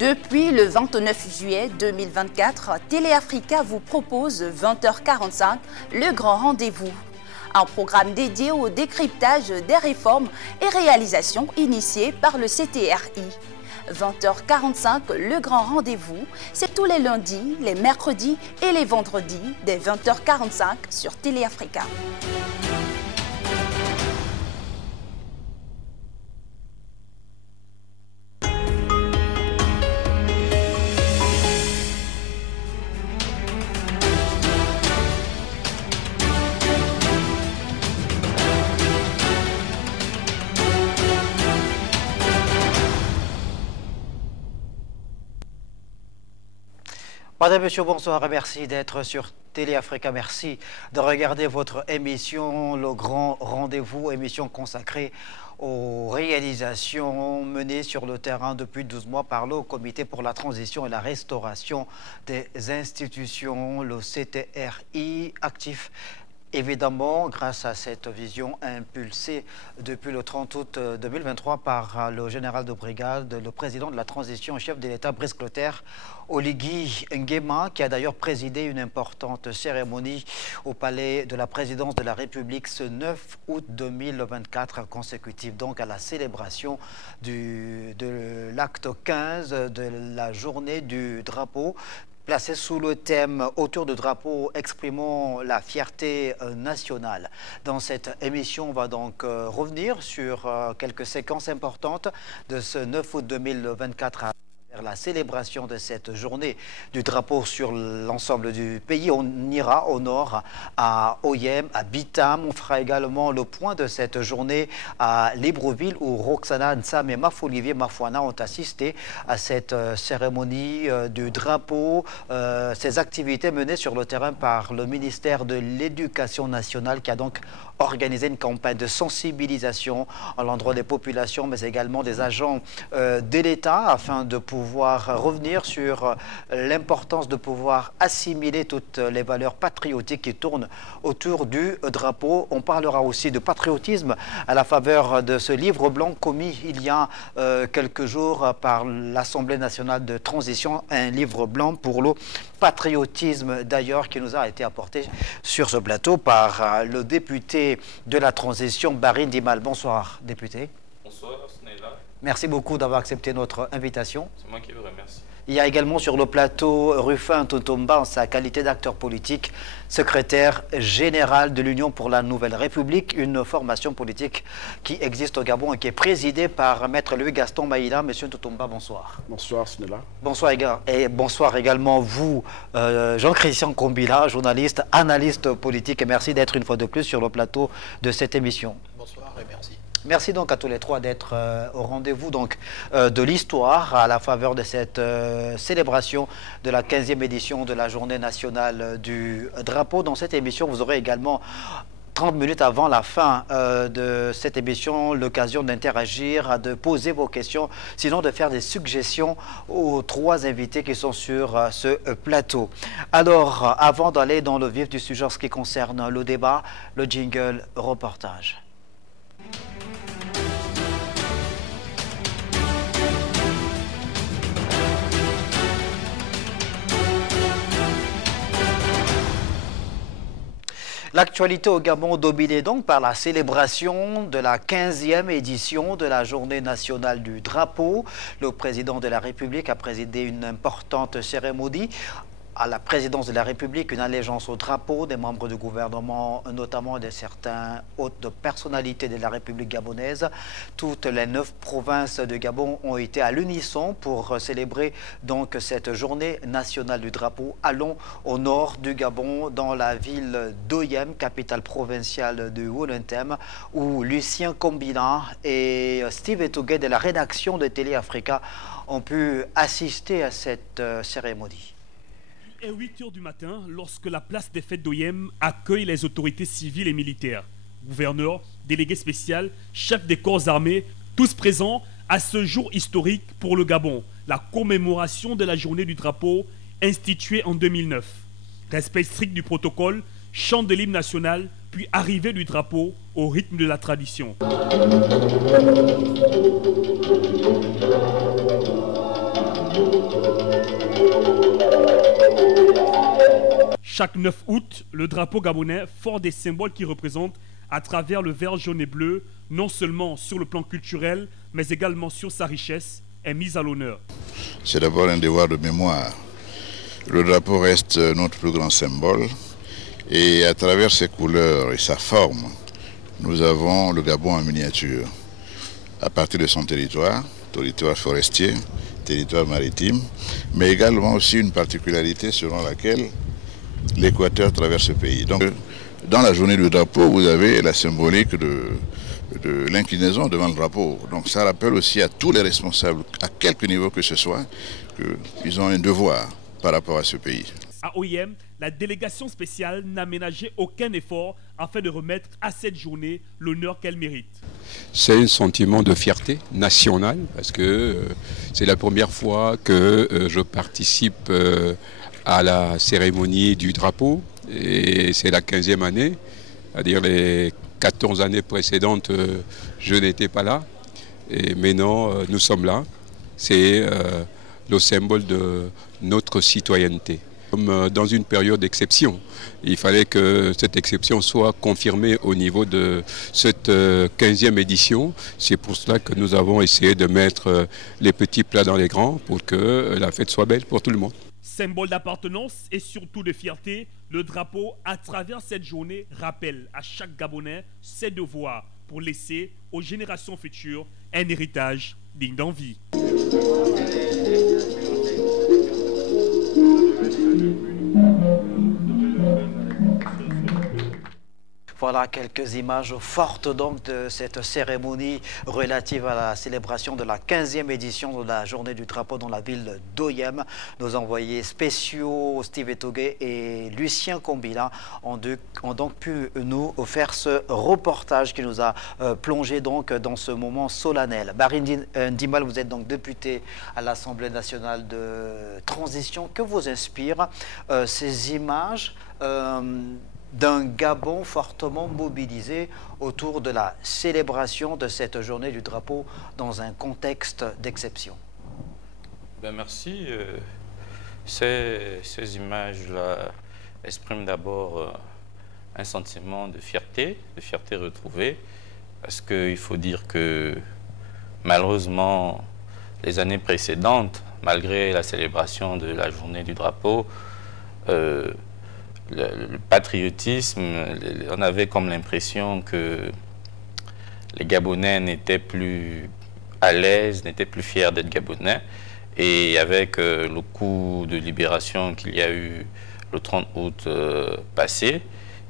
Depuis le 29 juillet 2024, Téléafrica vous propose 20h45 le grand rendez-vous. Un programme dédié au décryptage des réformes et réalisations initiées par le CTRI. 20h45 le grand rendez-vous, c'est tous les lundis, les mercredis et les vendredis dès 20h45 sur Téléafrica. Madame, Monsieur, bonsoir et merci d'être sur Téléafrica. Merci de regarder votre émission, Le Grand Rendez-vous, émission consacrée aux réalisations menées sur le terrain depuis 12 mois par le Comité pour la transition et la restauration des institutions, le CTRI, actif évidemment, grâce à cette vision impulsée depuis le 30 août 2023 par le général de brigade, le président de la transition, chef de l'État, Brice Clotaire Oligui Nguema, qui a d'ailleurs présidé une importante cérémonie au palais de la présidence de la République ce 9 août 2024, consécutif donc à la célébration de l'acte 15 de la journée du drapeau, placé sous le thème « Autour du drapeau, exprimons la fierté nationale ». Dans cette émission, on va donc revenir sur quelques séquences importantes de ce 9 août 2024 à la célébration de cette journée du drapeau sur l'ensemble du pays. On ira au nord à Oyem, à Bitam. On fera également le point de cette journée à Libreville où Roxana Nsam et Maf-Olivier Mafouana ont assisté à cette cérémonie du drapeau. Ces activités menées sur le terrain par le ministère de l'Éducation nationale qui a donc organisé une campagne de sensibilisation à l'endroit des populations mais également des agents de l'État afin de pouvoir revenir sur l'importance de pouvoir assimiler toutes les valeurs patriotiques qui tournent autour du drapeau. On parlera aussi de patriotisme à la faveur de ce livre blanc commis il y a quelques jours par l'Assemblée nationale de transition, un livre blanc pour le patriotisme d'ailleurs qui nous a été apporté sur ce plateau par le député de la transition, Barry Ndimal. Bonsoir, député. Bonsoir, Snella. Merci beaucoup d'avoir accepté notre invitation. C'est moi qui vous remercie. Il y a également sur le plateau Rufin Totomba en sa qualité d'acteur politique, secrétaire général de l'Union pour la Nouvelle République, une formation politique qui existe au Gabon et qui est présidée par Maître Louis-Gaston Maïla. Monsieur Totomba, bonsoir. Bonsoir, Snella. Bonsoir, et bonsoir également vous, Jean-Christian Kombila, journaliste, analyste politique. Et merci d'être une fois de plus sur le plateau de cette émission. Bonsoir et merci. Merci donc à tous les trois d'être au rendez-vous de l'histoire à la faveur de cette célébration de la 15e édition de la Journée nationale du drapeau. Dans cette émission, vous aurez également 30 minutes avant la fin de cette émission, l'occasion d'interagir, de poser vos questions, sinon de faire des suggestions aux trois invités qui sont sur ce plateau. Alors, avant d'aller dans le vif du sujet en ce qui concerne le débat, le jingle reportage. L'actualité au Gabon dominée donc par la célébration de la 15e édition de la Journée nationale du drapeau. Le président de la République a présidé une importante cérémonie à la présidence de la République, une allégeance au drapeau des membres du gouvernement, notamment de certains hautes personnalités de la République gabonaise. Toutes les 9 provinces du Gabon ont été à l'unisson pour célébrer donc cette journée nationale du drapeau. Allons au nord du Gabon, dans la ville d'Oyem, capitale provinciale du Wollentem, où Lucien Kombila et Steve Etouguet de la rédaction de Téléafrica ont pu assister à cette cérémonie. Il est 8 h du matin lorsque la place des fêtes d'Oyem accueille les autorités civiles et militaires. Gouverneurs, délégués spéciaux, chefs des corps armés, tous présents à ce jour historique pour le Gabon, la commémoration de la journée du drapeau instituée en 2009. Respect strict du protocole, chant de l'hymne national, puis arrivée du drapeau au rythme de la tradition. Chaque 9 août, le drapeau gabonais, fort des symboles qu'il représente à travers le vert, jaune et bleu, non seulement sur le plan culturel, mais également sur sa richesse, est mis à l'honneur. C'est d'abord un devoir de mémoire. Le drapeau reste notre plus grand symbole et à travers ses couleurs et sa forme, nous avons le Gabon en miniature. À partir de son territoire forestier, territoire maritime, mais également aussi une particularité selon laquelle l'équateur traverse ce pays. Donc, dans la journée du drapeau, vous avez la symbolique de l'inclinaison devant le drapeau. Donc ça rappelle aussi à tous les responsables, à quelque niveau que ce soit, qu'ils ont un devoir par rapport à ce pays. À OIM, la délégation spéciale n'a ménagé aucun effort afin de remettre à cette journée l'honneur qu'elle mérite. C'est un sentiment de fierté nationale parce que c'est la première fois que je participe à la cérémonie du drapeau et c'est la 15e année, c'est-à-dire les 14 années précédentes, je n'étais pas là et maintenant nous sommes là. C'est le symbole de notre citoyenneté. Comme dans une période d'exception, il fallait que cette exception soit confirmée au niveau de cette 15e édition. C'est pour cela que nous avons essayé de mettre les petits plats dans les grands pour que la fête soit belle pour tout le monde. Symbole d'appartenance et surtout de fierté, le drapeau, à travers cette journée, rappelle à chaque Gabonais ses devoirs pour laisser aux générations futures un héritage digne d'envie. Voilà quelques images fortes donc de cette cérémonie relative à la célébration de la 15e édition de la journée du drapeau dans la ville d'Oyem. Nos envoyés spéciaux Steve Etogué et Lucien Combila ont donc pu nous faire ce reportage qui nous a plongé donc dans ce moment solennel. Barine Ndimal, vous êtes donc député à l'Assemblée nationale de transition. Que vous inspirent ces images d'un Gabon fortement mobilisé autour de la célébration de cette journée du drapeau dans un contexte d'exception? Merci. Ces images-là expriment d'abord un sentiment de fierté retrouvée, parce qu'il faut dire que malheureusement, les années précédentes, malgré la célébration de la journée du drapeau, le patriotisme, on avait comme l'impression que les Gabonais n'étaient plus à l'aise, n'étaient plus fiers d'être Gabonais. Et avec le coup de libération qu'il y a eu le 30 août passé,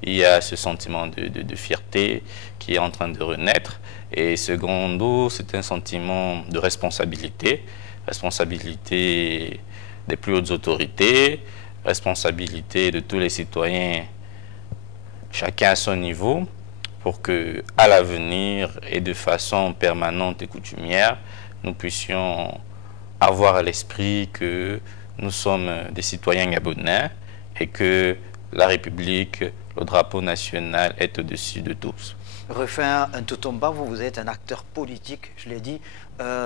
il y a ce sentiment de fierté qui est en train de renaître. Et secondo, c'est un sentiment de responsabilité des plus hautes autorités, responsabilité de tous les citoyens, chacun à son niveau, pour que, à l'avenir et de façon permanente et coutumière, nous puissions avoir à l'esprit que nous sommes des citoyens gabonais et que la République, le drapeau national est au-dessus de tous. Rufin Ntoutomba, vous êtes un acteur politique, je l'ai dit,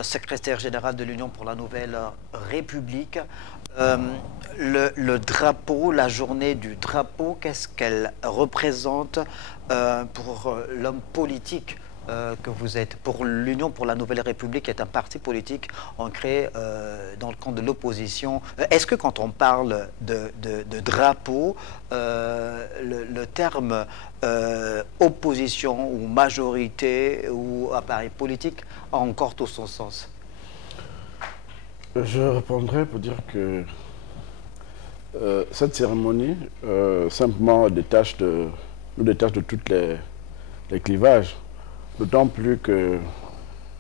secrétaire général de l'Union pour la Nouvelle République. Le drapeau, la journée du drapeau, qu'est-ce qu'elle représente pour l'homme politique que vous êtes? Pour l'Union pour la Nouvelle République, qui est un parti politique ancré dans le camp de l'opposition. Est-ce que quand on parle de drapeau, le terme opposition ou majorité ou appareil politique a encore tout son sens? Je répondrai pour dire que cette cérémonie simplement nous détache de tous les clivages, d'autant plus que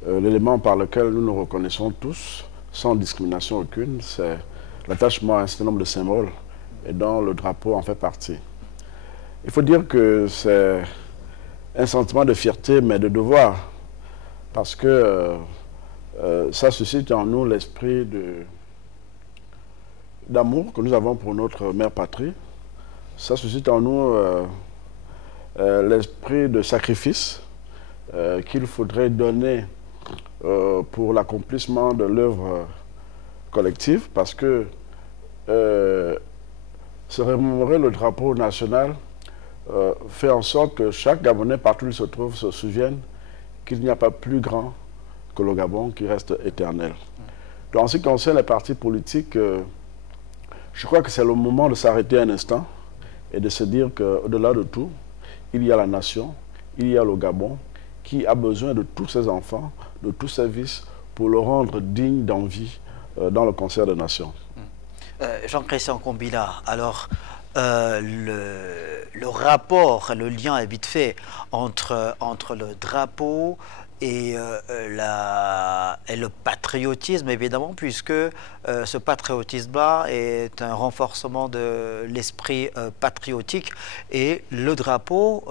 l'élément par lequel nous nous reconnaissons tous, sans discrimination aucune, c'est l'attachement à un certain nombre de symboles et dont le drapeau en fait partie. Il faut dire que c'est un sentiment de fierté mais de devoir, parce que ça suscite en nous l'esprit d'amour que nous avons pour notre mère patrie. Ça suscite en nous l'esprit de sacrifice qu'il faudrait donner pour l'accomplissement de l'œuvre collective parce que se remémorer le drapeau national fait en sorte que chaque Gabonais, partout où il se trouve, se souvienne qu'il n'y a pas plus grand que le Gabon qui reste éternel. Donc, en ce qui concerne les partis politiques, je crois que c'est le moment de s'arrêter un instant et de se dire qu'au-delà de tout, il y a la nation, il y a le Gabon qui a besoin de tous ses enfants, de tous ses vices pour le rendre digne d'envie dans le concert des nations. Jean-Christian Kombila, alors le rapport, le lien est vite fait entre le drapeau et le patriotisme, évidemment, puisque ce patriotisme-là est un renforcement de l'esprit patriotique et le drapeau,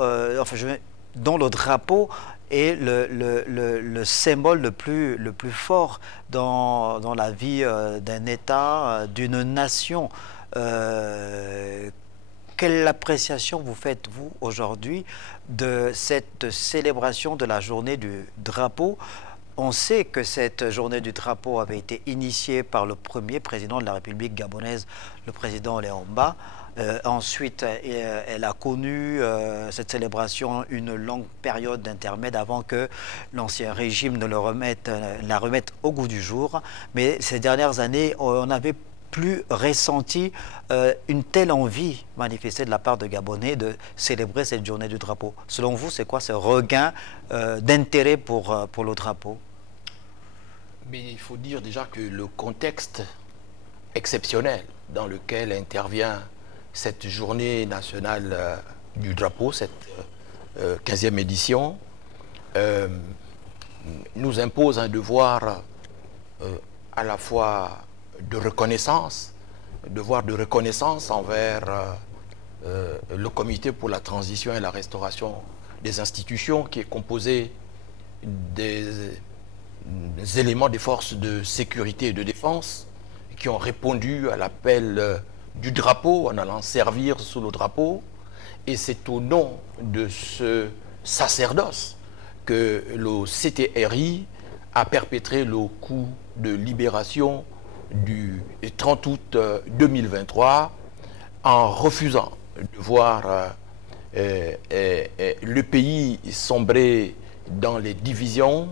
dont le drapeau est le symbole le plus fort dans la vie d'un État, d'une nation. Quelle appréciation vous faites, vous, aujourd'hui, de cette célébration de la journée du drapeau? On sait que cette journée du drapeau avait été initiée par le premier président de la République gabonaise, le président Léon Mba. Ensuite, elle a connu, cette célébration, une longue période d'intermède avant que l'ancien régime ne la remette au goût du jour. Mais ces dernières années, on avait plus ressenti une telle envie manifestée de la part de Gabonais de célébrer cette journée du drapeau. Selon vous, c'est quoi ce regain d'intérêt pour le drapeau? Mais il faut dire déjà que le contexte exceptionnel dans lequel intervient cette journée nationale du drapeau, cette 15e édition, nous impose un devoir à la fois de reconnaissance, envers le comité pour la transition et la restauration des institutions qui est composé des éléments des forces de sécurité et de défense qui ont répondu à l'appel du drapeau en allant servir sous le drapeau. Et c'est au nom de ce sacerdoce que le CTRI a perpétré le coup de libération du 30 août 2023 en refusant de voir le pays sombrer dans les divisions,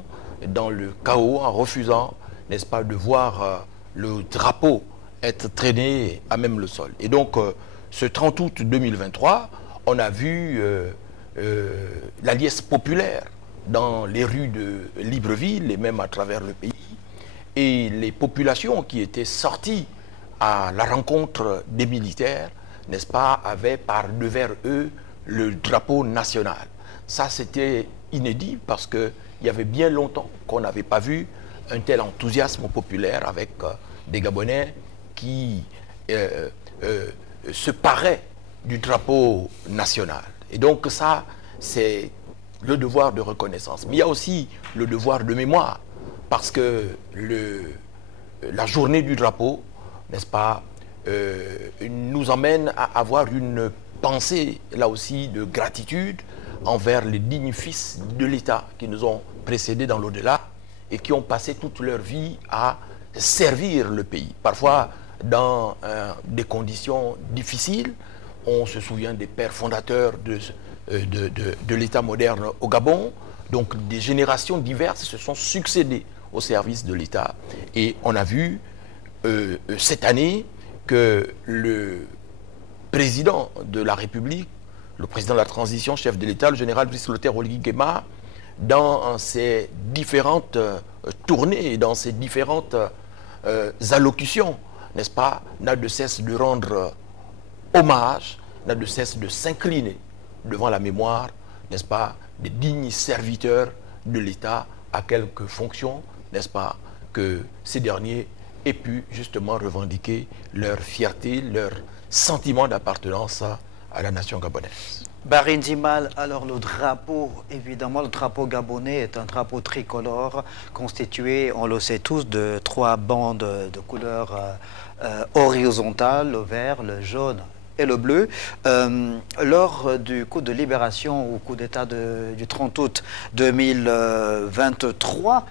dans le chaos, en refusant, n'est-ce pas, de voir le drapeau être traîné à même le sol. Et donc, ce 30 août 2023, on a vu la liesse populaire dans les rues de Libreville et même à travers le pays, et les populations qui étaient sorties à la rencontre des militaires, n'est-ce pas, avaient par devers eux le drapeau national. Ça, c'était inédit parce qu'il y avait bien longtemps qu'on n'avait pas vu un tel enthousiasme populaire avec des Gabonais qui se paraient du drapeau national. Et donc ça, c'est le devoir de reconnaissance. Mais il y a aussi le devoir de mémoire. Parce que la journée du drapeau, n'est-ce pas, nous emmène à avoir une pensée, là aussi, de gratitude envers les dignes fils de l'État qui nous ont précédés dans l'au-delà et qui ont passé toute leur vie à servir le pays. Parfois, dans des conditions difficiles. On se souvient des pères fondateurs de l'État moderne au Gabon. Donc, des générations diverses se sont succédées au service de l'État. Et on a vu cette année que le président de la République, le président de la transition, chef de l'État, le général Brice Clotaire Oligui Nguema, dans ses différentes tournées, dans ses différentes allocutions, n'est-ce pas, n'a de cesse de rendre hommage, n'a de cesse de s'incliner devant la mémoire, n'est-ce pas, des dignes serviteurs de l'État à quelques fonctions, n'est-ce pas, que ces derniers aient pu justement revendiquer leur fierté, leur sentiment d'appartenance à la nation gabonaise. Barry Nzimal, alors le drapeau, évidemment, le drapeau gabonais est un drapeau tricolore constitué, on le sait tous, de 3 bandes de couleurs horizontales, le vert, le jaune et le bleu. Lors du coup de libération ou coup d'État du 30 août 2023,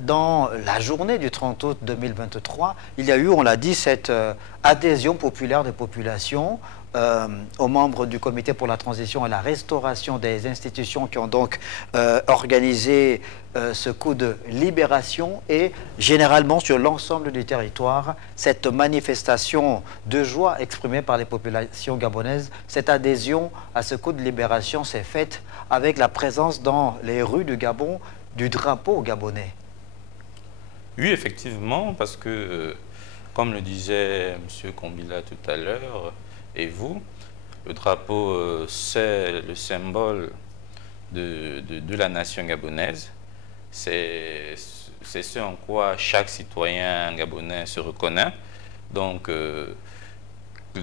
dans la journée du 30 août 2023, il y a eu, on l'a dit, cette adhésion populaire des populations aux membres du Comité pour la transition et la restauration des institutions qui ont donc organisé ce coup de libération et généralement sur l'ensemble du territoire, cette manifestation de joie exprimée par les populations gabonaises, cette adhésion à ce coup de libération s'est faite avec la présence dans les rues du Gabon du drapeau gabonais. Oui, effectivement, parce que, comme le disait M. Kombila tout à l'heure, et vous, le drapeau, c'est le symbole de la nation gabonaise. C'est ce en quoi chaque citoyen gabonais se reconnaît. Donc,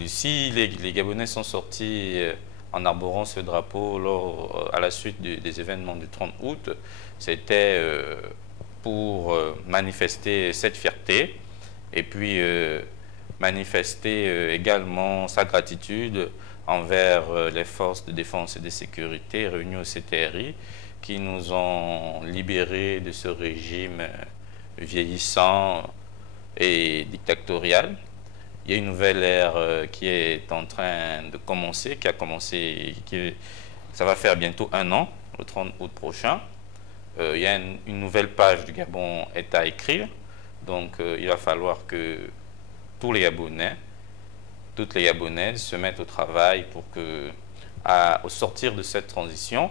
si les Gabonais sont sortis en arborant ce drapeau à la suite des événements du 30 août, c'était pour manifester cette fierté et puis manifester également sa gratitude envers les forces de défense et de sécurité réunies au CTRI qui nous ont libérés de ce régime vieillissant et dictatorial. Il y a une nouvelle ère qui est en train de commencer, ça va faire bientôt 1 an, le 30 août prochain. Il y a une nouvelle page du Gabon est à écrire, donc il va falloir que tous les Gabonais, toutes les Gabonaises se mettent au travail pour que, au sortir de cette transition,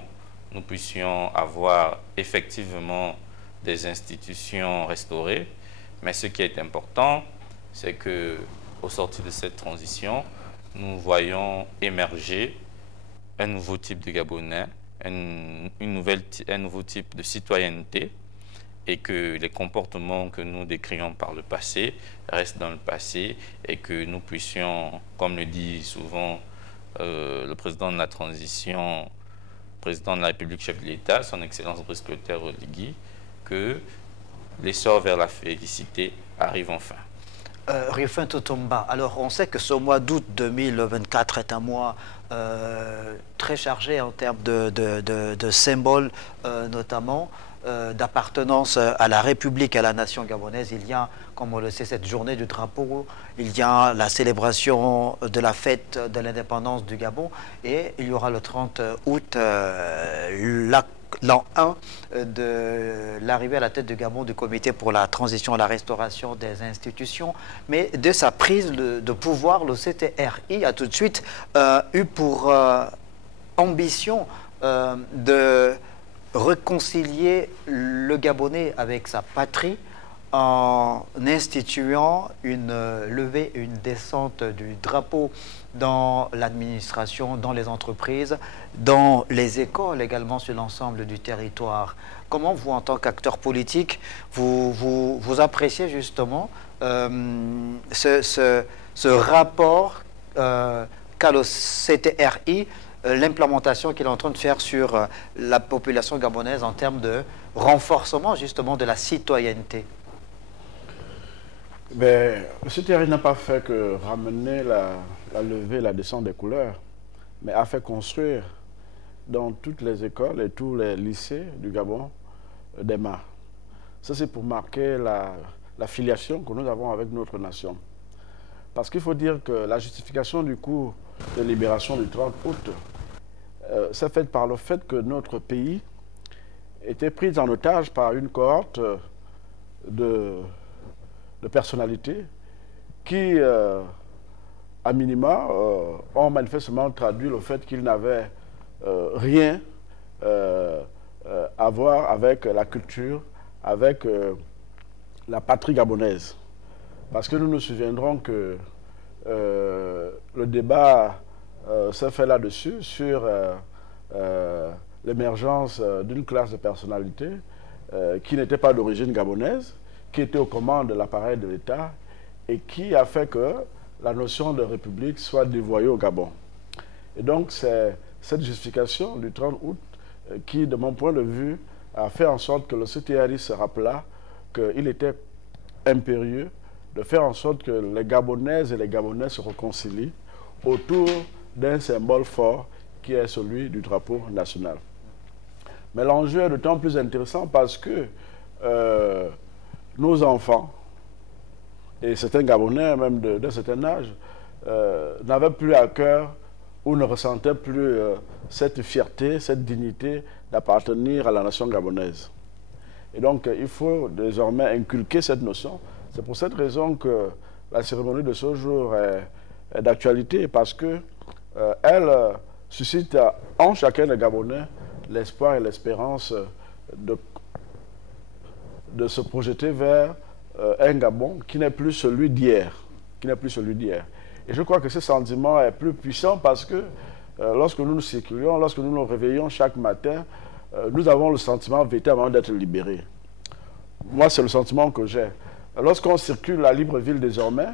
nous puissions avoir effectivement des institutions restaurées. Mais ce qui est important, c'est que, au sortir de cette transition, nous voyons émerger un nouveau type de Gabonais, un nouveau type de citoyenneté, et que les comportements que nous décrions par le passé restent dans le passé et que nous puissions, comme le dit souvent le président de la transition, président de la République, chef de l'État, son Excellence Brice Clotaire Oligui, que l'essor vers la félicité arrive enfin. Rufin Totomba, alors on sait que ce mois d'août 2024 est un mois très chargé en termes de symboles, notamment d'appartenance à la République, à la nation gabonaise. Il y a, comme on le sait, cette journée du drapeau, il y a la célébration de la fête de l'indépendance du Gabon et il y aura le 30 août l'an 1 de l'arrivée à la tête du Gabon du Comité pour la transition et la restauration des institutions, mais de sa prise de pouvoir, le CTRI a tout de suite eu pour ambition de réconcilier le Gabonais avec sa patrie en instituant une levée, une descente du drapeau dans l'administration, dans les entreprises, dans les écoles également sur l'ensemble du territoire. Comment vous, en tant qu'acteur politique, vous appréciez justement ce rapport qu'a le CTRI, l'implémentation qu'il est en train de faire sur la population gabonaise en termes de renforcement justement de la citoyenneté? Mais le CTRI n'a pas fait que ramener la levée, la descente des couleurs, mais a fait construire dans toutes les écoles et tous les lycées du Gabon des mâts. Ça, c'est pour marquer la filiation que nous avons avec notre nation. Parce qu'il faut dire que la justification du coup de libération du 30 août s'est faite par le fait que notre pays était pris en otage par une cohorte de personnalités qui, à minima, ont manifestement traduit le fait qu'ils n'avaient rien à voir avec la culture, avec la patrie gabonaise. Parce que nous nous souviendrons que le débat s'est fait là-dessus, sur l'émergence d'une classe de personnalités qui n'était pas d'origine gabonaise, qui était aux commandes de l'appareil de l'État et qui a fait que la notion de république soit dévoyée au Gabon. Et donc c'est cette justification du 30 août qui, de mon point de vue, a fait en sorte que le CTRI se rappela qu'il était impérieux de faire en sorte que les Gabonaises et les Gabonais se réconcilient autour d'un symbole fort qui est celui du drapeau national. Mais l'enjeu est d'autant plus intéressant parce que nos enfants, et certains Gabonais, même d'un certain âge, n'avaient plus à cœur ou ne ressentaient plus cette fierté, cette dignité d'appartenir à la nation gabonaise. Et donc, il faut désormais inculquer cette notion. C'est pour cette raison que la cérémonie de ce jour est d'actualité, parce que elle suscite en chacun des Gabonais l'espoir et l'espérance de se projeter vers un Gabon qui n'est plus celui d'hier. Et je crois que ce sentiment est plus puissant parce que lorsque nous nous circulions, lorsque nous nous réveillons chaque matin, nous avons le sentiment véritablement d'être libérés. Moi, c'est le sentiment que j'ai. Lorsqu'on circule à Libreville désormais,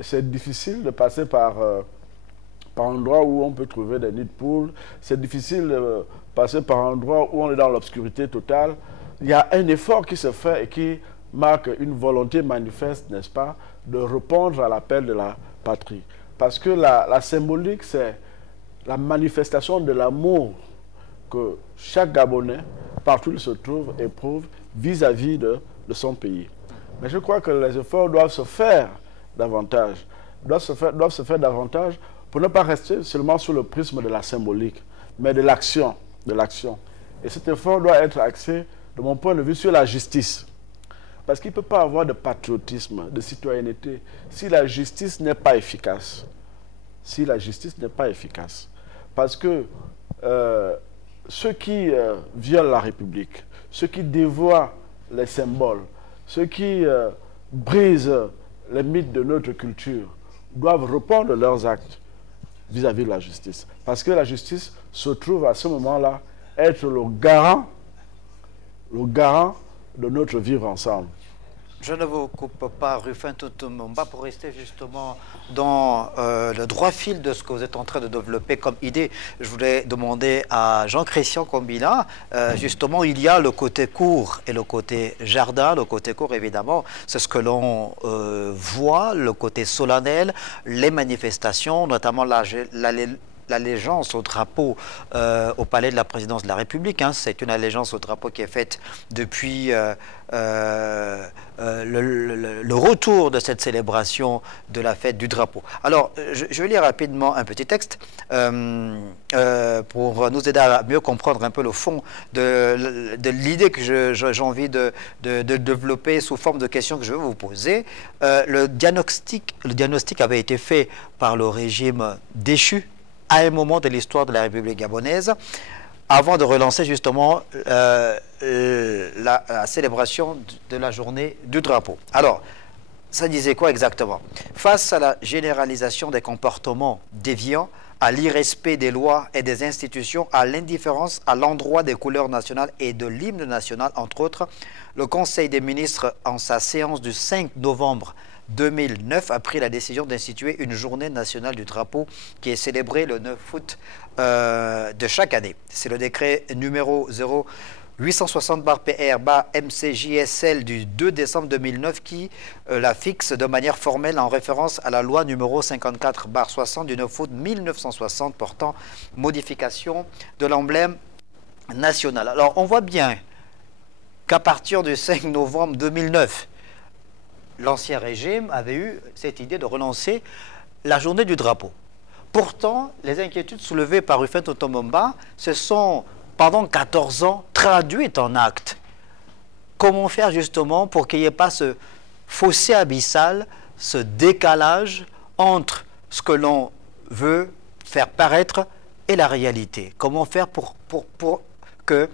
c'est difficile de passer par un endroit où on peut trouver des nids de poules. C'est difficile de passer par un endroit où on est dans l'obscurité totale. Il y a un effort qui se fait et qui marque une volonté manifeste, n'est-ce pas, de répondre à l'appel de la patrie. Parce que la symbolique, c'est la manifestation de l'amour que chaque Gabonais, partout où il se trouve, éprouve vis-à-vis de son pays. Mais je crois que les efforts doivent se faire davantage. Doivent se faire davantage pour ne pas rester seulement sous le prisme de la symbolique, mais de l'action. Et cet effort doit être axé, de mon point de vue, sur la justice. Parce qu'il ne peut pas avoir de patriotisme, de citoyenneté, si la justice n'est pas efficace. Parce que ceux qui violent la République, ceux qui dévoient les symboles, ceux qui brisent les mythes de notre culture, doivent répondre de leurs actes vis-à-vis de la justice. Parce que la justice se trouve à ce moment-là être le garant de notre vivre ensemble. Je ne vous coupe pas, Rufin Totomomba, pour rester justement dans le droit fil de ce que vous êtes en train de développer comme idée. Je voulais demander à Jean-Christian Combina, justement, il y a le côté court et le côté jardin. Le côté court, évidemment, c'est ce que l'on voit, le côté solennel, les manifestations, notamment l'allégeance au drapeau au palais de la présidence de la République. Hein. C'est une allégeance au drapeau qui est faite depuis le retour de cette célébration de la fête du drapeau. Alors, je vais lire rapidement un petit texte pour nous aider à mieux comprendre un peu le fond de l'idée que j'ai envie de développer sous forme de questions que je vais vous poser. Le diagnostic avait été fait par le régime déchu à un moment de l'histoire de la République gabonaise, avant de relancer justement la célébration de la journée du drapeau. Alors, ça disait quoi exactement? Face à la généralisation des comportements déviants, à l'irrespect des lois et des institutions, à l'indifférence à l'endroit des couleurs nationales et de l'hymne national, entre autres, le Conseil des ministres, en sa séance du 5 novembre 2009, a pris la décision d'instituer une journée nationale du drapeau qui est célébrée le 9 août de chaque année. C'est le décret numéro 0860/PR/MCJSL du 2 décembre 2009 qui la fixe de manière formelle en référence à la loi numéro 54/60 du 9 août 1960 portant modification de l'emblème national. Alors on voit bien qu'à partir du 5 novembre 2009, l'ancien régime avait eu cette idée de relancer la journée du drapeau. Pourtant, les inquiétudes soulevées par Rufin Totomomba se sont, pendant 14 ans, traduites en actes. Comment faire justement pour qu'il n'y ait pas ce fossé abyssal, ce décalage entre ce que l'on veut faire paraître et la réalité? Comment faire pour que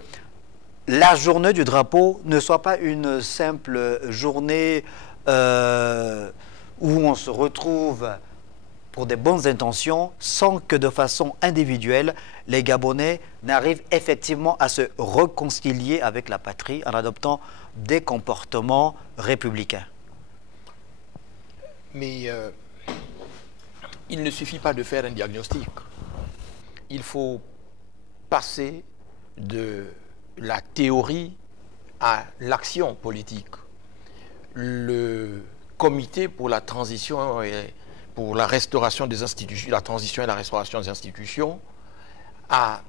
la journée du drapeau ne soit pas une simple journée où on se retrouve pour des bonnes intentions, sans que de façon individuelle, les Gabonais n'arrivent effectivement à se réconcilier avec la patrie en adoptant des comportements républicains? Mais il ne suffit pas de faire un diagnostic. Il faut passer de la théorie à l'action politique. Le comité pour la transition et pour la restauration des institutions, la transition et la restauration des institutions a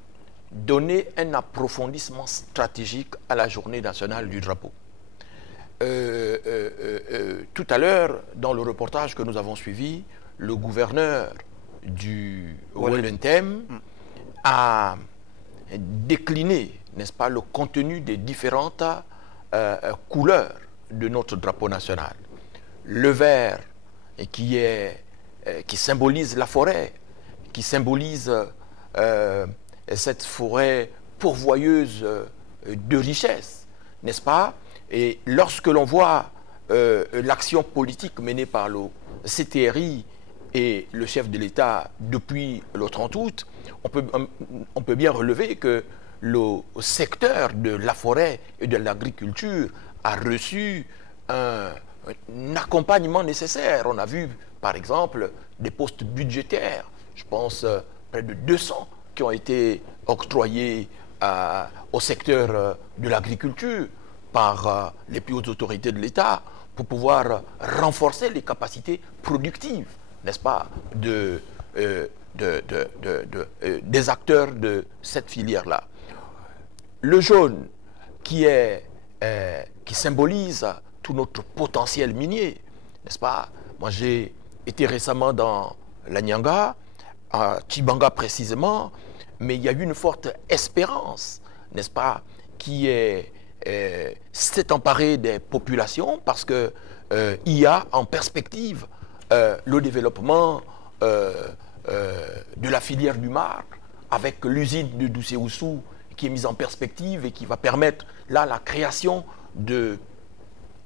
donner un approfondissement stratégique à la journée nationale du drapeau. Tout à l'heure, dans le reportage que nous avons suivi, le gouverneur du Wellington a décliné, n'est-ce pas, le contenu des différentes couleurs de notre drapeau national. Le vert qui symbolise la forêt, qui symbolise cette forêt pourvoyeuse de richesses, n'est-ce pas? Et lorsque l'on voit l'action politique menée par le CTRI et le chef de l'État depuis le 30 août, on peut bien relever que le secteur de la forêt et de l'agriculture a reçu un accompagnement nécessaire. On a vu, par exemple, des postes budgétaires, je pense près de 200 qui ont été octroyés au secteur de l'agriculture par les plus hautes autorités de l'État pour pouvoir renforcer les capacités productives, n'est-ce pas, des acteurs de cette filière-là. Le jaune qui symbolise tout notre potentiel minier, n'est-ce pas? Moi, j'ai été récemment dans la Nyanga, à Tchibanga précisément, mais il y a eu une forte espérance, n'est-ce pas, qui s'est emparée des populations parce qu'il y a en perspective le développement de la filière du marbre avec l'usine de Doucé-Oussou qui est mise en perspective et qui va permettre là la création de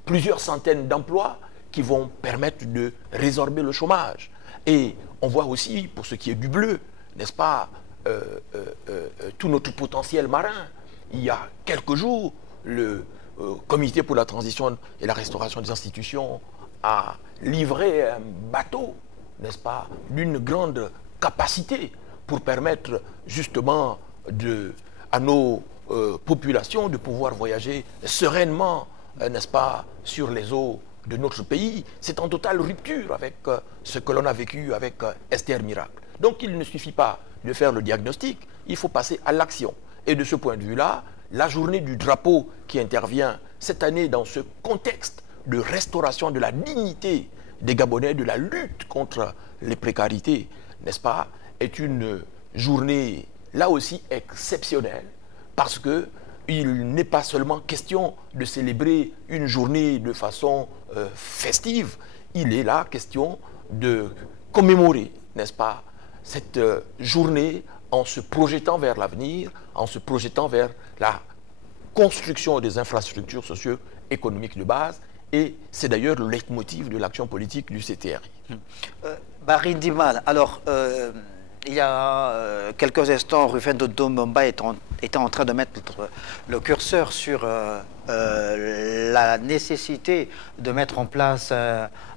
plusieurs centaines d'emplois qui vont permettre de résorber le chômage. Et on voit aussi, pour ce qui est du bleu, n'est-ce pas, tout notre potentiel marin. Il y a quelques jours, le Comité pour la transition et la restauration des institutions a livré un bateau, n'est-ce pas, d'une grande capacité pour permettre justement à nos populations de pouvoir voyager sereinement, n'est-ce pas, sur les eaux de notre pays. C'est en totale rupture avec ce que l'on a vécu avec Esther Miracle. Donc il ne suffit pas de faire le diagnostic, il faut passer à l'action. Et de ce point de vue-là, la journée du drapeau qui intervient cette année dans ce contexte de restauration de la dignité des Gabonais, de la lutte contre les précarités, n'est-ce pas, est une journée là aussi exceptionnelle parce que il n'est pas seulement question de célébrer une journée de façon festive, il est là question de commémorer, n'est-ce pas, cette journée en se projetant vers l'avenir, en se projetant vers la construction des infrastructures socio-économiques de base. Et c'est d'ailleurs le leitmotiv de l'action politique du CTRI. Barry Ndimal, alors, il y a quelques instants, Rufin Dodo Mbomba était en train de mettre le curseur sur la nécessité de mettre en place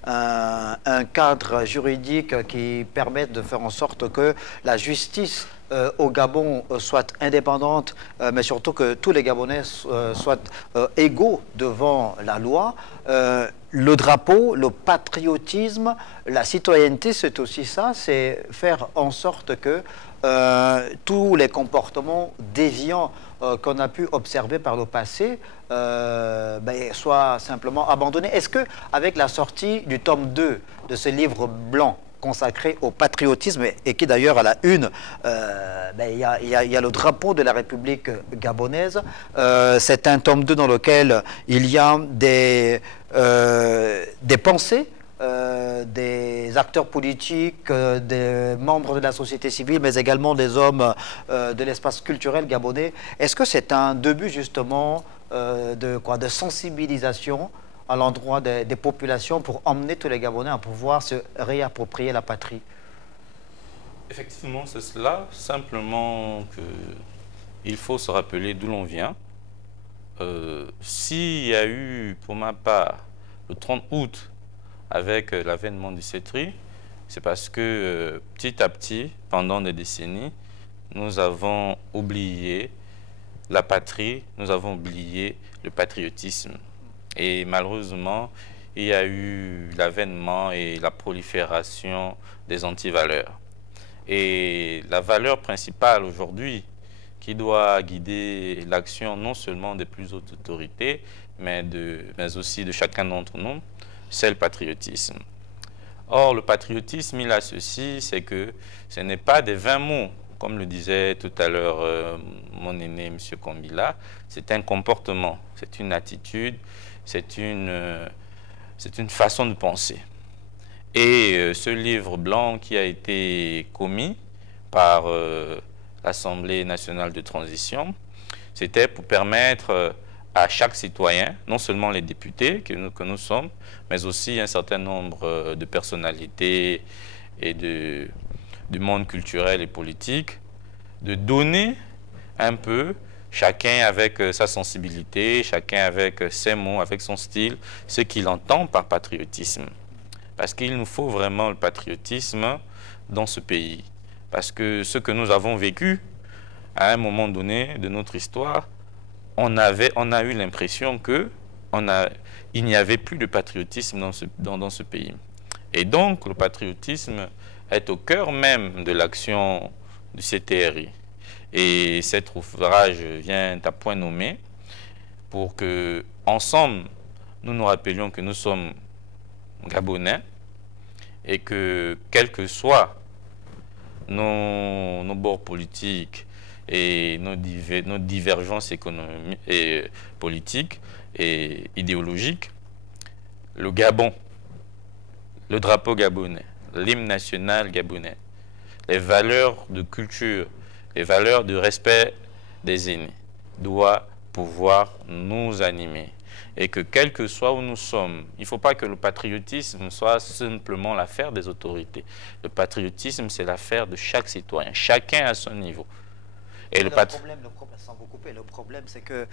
un cadre juridique qui permette de faire en sorte que la justice au Gabon soit indépendante, mais surtout que tous les Gabonais soient égaux devant la loi. Le drapeau, le patriotisme, la citoyenneté, c'est aussi ça, c'est faire en sorte que tous les comportements déviants qu'on a pu observer par le passé soient simplement abandonnés. Est-ce qu'avec la sortie du tome 2 de ce livre blanc consacré au patriotisme et qui d'ailleurs à la une, il y a le drapeau de la République gabonaise. C'est un tome 2 dans lequel il y a des pensées des acteurs politiques, des membres de la société civile, mais également des hommes de l'espace culturel gabonais. Est-ce que c'est un début justement de sensibilisation à l'endroit des populations pour emmener tous les Gabonais à pouvoir se réapproprier la patrie? Effectivement, c'est cela. Simplement qu'il faut se rappeler d'où l'on vient. S'il y a eu, pour ma part, le 30 août, avec l'avènement du CETRI, c'est parce que petit à petit, pendant des décennies, nous avons oublié la patrie, nous avons oublié le patriotisme. Et malheureusement, il y a eu l'avènement et la prolifération des antivaleurs. Et la valeur principale aujourd'hui qui doit guider l'action non seulement des plus hautes autorités, mais aussi de chacun d'entre nous, c'est le patriotisme. Or, le patriotisme, il a ceci, c'est que ce n'est pas des 20 mots, comme le disait tout à l'heure mon aîné, M. Kombila, c'est un comportement, c'est une attitude, c'est une façon de penser. Et ce livre blanc qui a été commis par l'Assemblée nationale de transition, c'était pour permettre à chaque citoyen, non seulement les députés que nous sommes, mais aussi un certain nombre de personnalités et du monde culturel et politique, de donner un peu, chacun avec sa sensibilité, chacun avec ses mots, avec son style, ce qu'il entend par patriotisme. Parce qu'il nous faut vraiment le patriotisme dans ce pays. Parce que ce que nous avons vécu, à un moment donné de notre histoire, on a eu l'impression qu'il n'y avait plus de patriotisme dans ce pays. Et donc, le patriotisme est au cœur même de l'action du CTRI. Et cet ouvrage vient à point nommé pour que, ensemble, nous nous rappelions que nous sommes Gabonais et que, quels que soient nos bords politiques et nos divergences économiques et politiques et idéologiques, le Gabon, le drapeau gabonais, l'hymne national gabonais, les valeurs de culture, les valeurs de respect des aînés doivent pouvoir nous animer. Et que quel que soit où nous sommes, il ne faut pas que le patriotisme soit simplement l'affaire des autorités. Le patriotisme, c'est l'affaire de chaque citoyen, chacun à son niveau. Et le problème, c'est que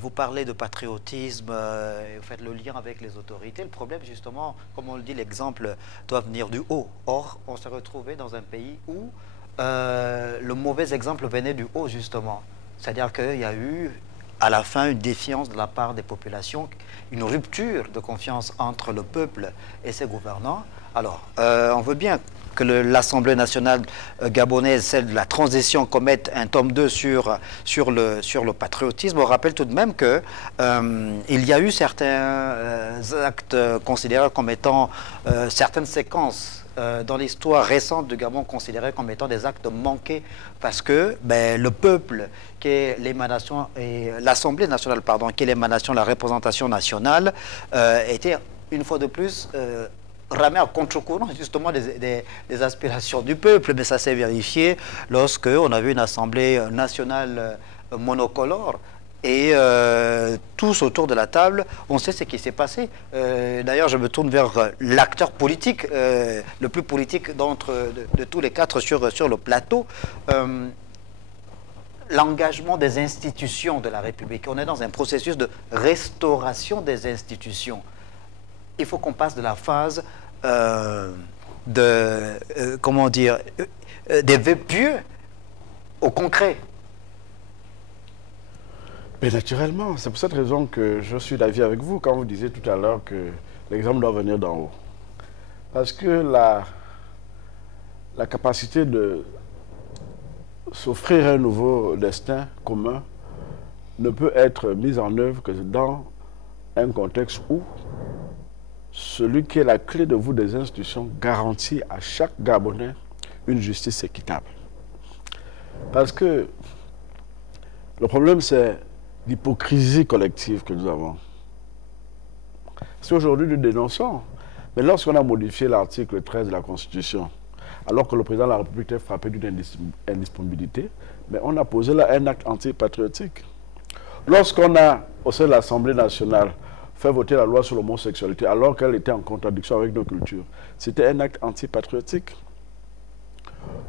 vous parlez de patriotisme, et vous faites le lien avec les autorités. Le problème, justement, comme on le dit, l'exemple doit venir du haut. Or, on s'est retrouvé dans un pays où le mauvais exemple venait du haut, justement. C'est-à-dire qu'il y a eu, à la fin, une défiance de la part des populations, une rupture de confiance entre le peuple et ses gouvernants. Alors, on veut bien que l'Assemblée nationale gabonaise, celle de la transition, commette un tome 2 sur le patriotisme. On rappelle tout de même qu'il y a eu certains actes considérés comme étant certaines séquences dans l'histoire récente du Gabon considérées comme étant des actes manqués parce que le peuple, qui est l'émanation, et l'Assemblée nationale, pardon, qui est l'émanation de la représentation nationale, était une fois de plus ramé à contre-courant justement des aspirations du peuple, mais ça s'est vérifié lorsque on a vu une Assemblée nationale monocolore. Et tous autour de la table, on sait ce qui s'est passé. D'ailleurs, je me tourne vers l'acteur politique, le plus politique de tous les quatre sur le plateau. L'engagement des institutions de la République. On est dans un processus de restauration des institutions. Il faut qu'on passe de la phase comment dire, des vœux pieux au concret. Mais naturellement, c'est pour cette raison que je suis d'avis avec vous quand vous disiez tout à l'heure que l'exemple doit venir d'en haut. Parce que la capacité de s'offrir un nouveau destin commun ne peut être mise en œuvre que dans un contexte où celui qui est la clé de voûte des institutions garantit à chaque Gabonais une justice équitable. Parce que le problème, c'est l'hypocrisie collective que nous avons. Si aujourd'hui nous dénonçons, mais lorsqu'on a modifié l'article 13 de la Constitution, alors que le président de la République est frappé d'une indisponibilité, mais on a posé là un acte antipatriotique. Lorsqu'on a, au sein de l'Assemblée nationale, fait voter la loi sur l'homosexualité, alors qu'elle était en contradiction avec nos cultures, c'était un acte antipatriotique.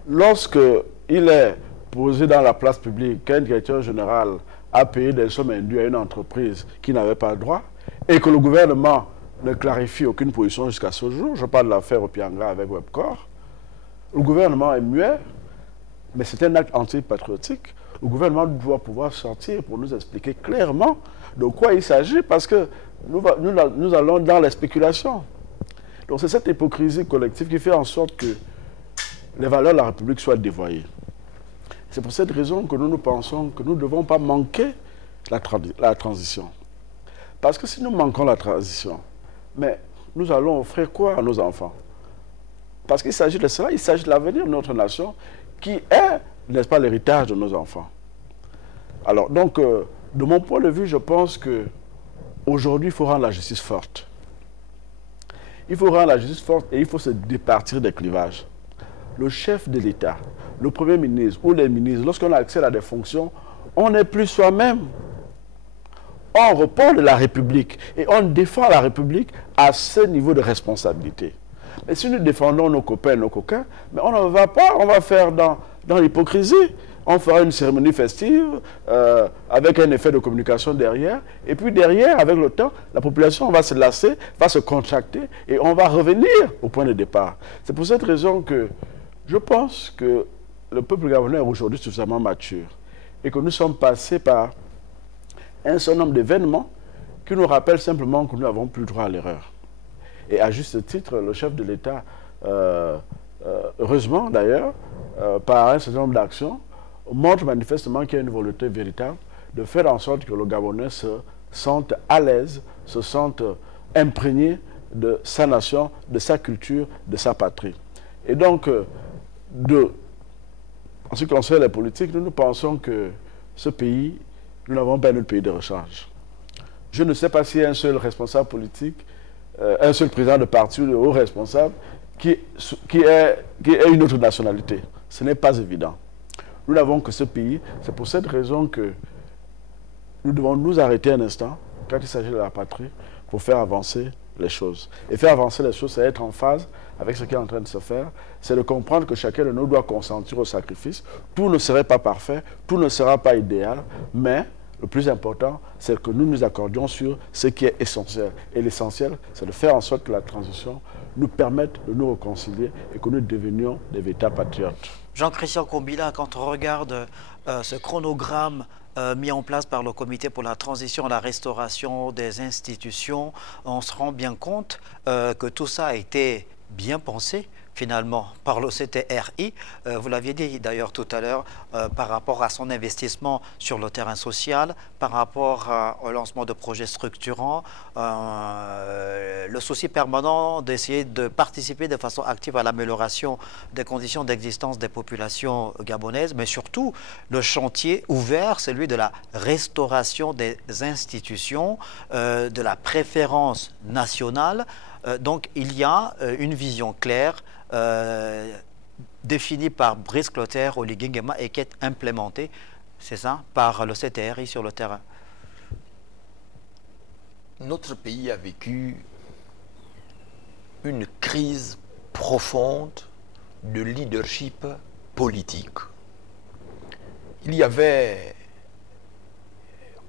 Lorsqu'il est posé dans la place publique qu'un directeur général a payé des sommes indues à une entreprise qui n'avait pas le droit, et que le gouvernement ne clarifie aucune position jusqu'à ce jour, je parle de l'affaire Opianga avec Webcor, le gouvernement est muet, mais c'est un acte antipatriotique. Le gouvernement doit pouvoir sortir pour nous expliquer clairement de quoi il s'agit, parce que nous allons dans la spéculation. Donc c'est cette hypocrisie collective qui fait en sorte que les valeurs de la République soient dévoyées. C'est pour cette raison que nous pensons que nous ne devons pas manquer la transition. Parce que si nous manquons la transition, mais nous allons offrir quoi à nos enfants? Parce qu'il s'agit de cela, il s'agit de l'avenir de notre nation qui est, n'est-ce pas, l'héritage de nos enfants. Alors, donc, de mon point de vue, je pense qu'aujourd'hui, il faut rendre la justice forte. Il faut rendre la justice forte et il faut se départir des clivages. Le chef de l'État, le Premier ministre ou les ministres, lorsqu'on accède à des fonctions, on n'est plus soi-même. On reporte de la République et on défend la République à ce niveau de responsabilité. Et si nous défendons nos copains et nos coquins, mais on ne va pas, on va faire dans l'hypocrisie. On fera une cérémonie festive avec un effet de communication derrière. Et puis derrière, avec le temps, la population va se lasser, va se contracter et on va revenir au point de départ. C'est pour cette raison que je pense que le peuple gabonais est aujourd'hui suffisamment mature et que nous sommes passés par un certain nombre d'événements qui nous rappellent simplement que nous n'avons plus droit à l'erreur. Et à juste titre, le chef de l'État, heureusement d'ailleurs, par un certain nombre d'actions, montre manifestement qu'il y a une volonté véritable de faire en sorte que le Gabonais se sente à l'aise, se sente imprégné de sa nation, de sa culture, de sa patrie. Et donc, en ce qui concerne la politique, nous pensons que ce pays, nous n'avons pas un autre pays de rechange. Je ne sais pas s'il y a un seul responsable politique, un seul président de parti ou de haut responsable qui ait une autre nationalité. Ce n'est pas évident. Nous n'avons que ce pays. C'est pour cette raison que nous devons nous arrêter un instant, quand il s'agit de la patrie, pour faire avancer les choses. Et faire avancer les choses, c'est être en phase avec ce qui est en train de se faire. C'est de comprendre que chacun de nous doit consentir au sacrifice. Tout ne serait pas parfait, tout ne sera pas idéal, mais le plus important, c'est que nous nous accordions sur ce qui est essentiel. Et l'essentiel, c'est de faire en sorte que la transition nous permette de nous réconcilier et que nous devenions des véritables patriotes. Jean-Christian Kombila, quand on regarde ce chronogramme mis en place par le Comité pour la transition et la restauration des institutions, on se rend bien compte que tout ça a été bien pensé finalement par le CTRI. Vous l'aviez dit d'ailleurs tout à l'heure par rapport à son investissement sur le terrain social, par rapport au lancement de projets structurants, le souci permanent d'essayer de participer de façon active à l'amélioration des conditions d'existence des populations gabonaises, mais surtout le chantier ouvert, celui de la restauration des institutions, de la préférence nationale. Donc il y a une vision claire définie par Brice Clotaire, Oligui Nguema et qui est implémentée, c'est ça, par le CTRI sur le terrain. Notre pays a vécu une crise profonde de leadership politique. Il y avait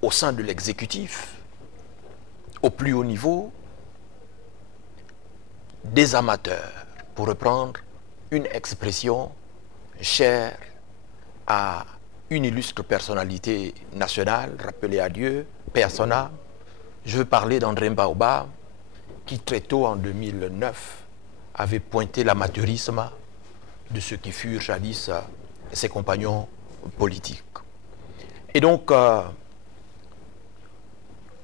au sein de l'exécutif, au plus haut niveau, des amateurs, pour reprendre une expression chère à une illustre personnalité nationale, rappelée à Dieu, paix à son âme. Je veux parler d'André Mbaoba, qui très tôt en 2009 avait pointé l'amateurisme de ceux qui furent jadis ses compagnons politiques. Et donc,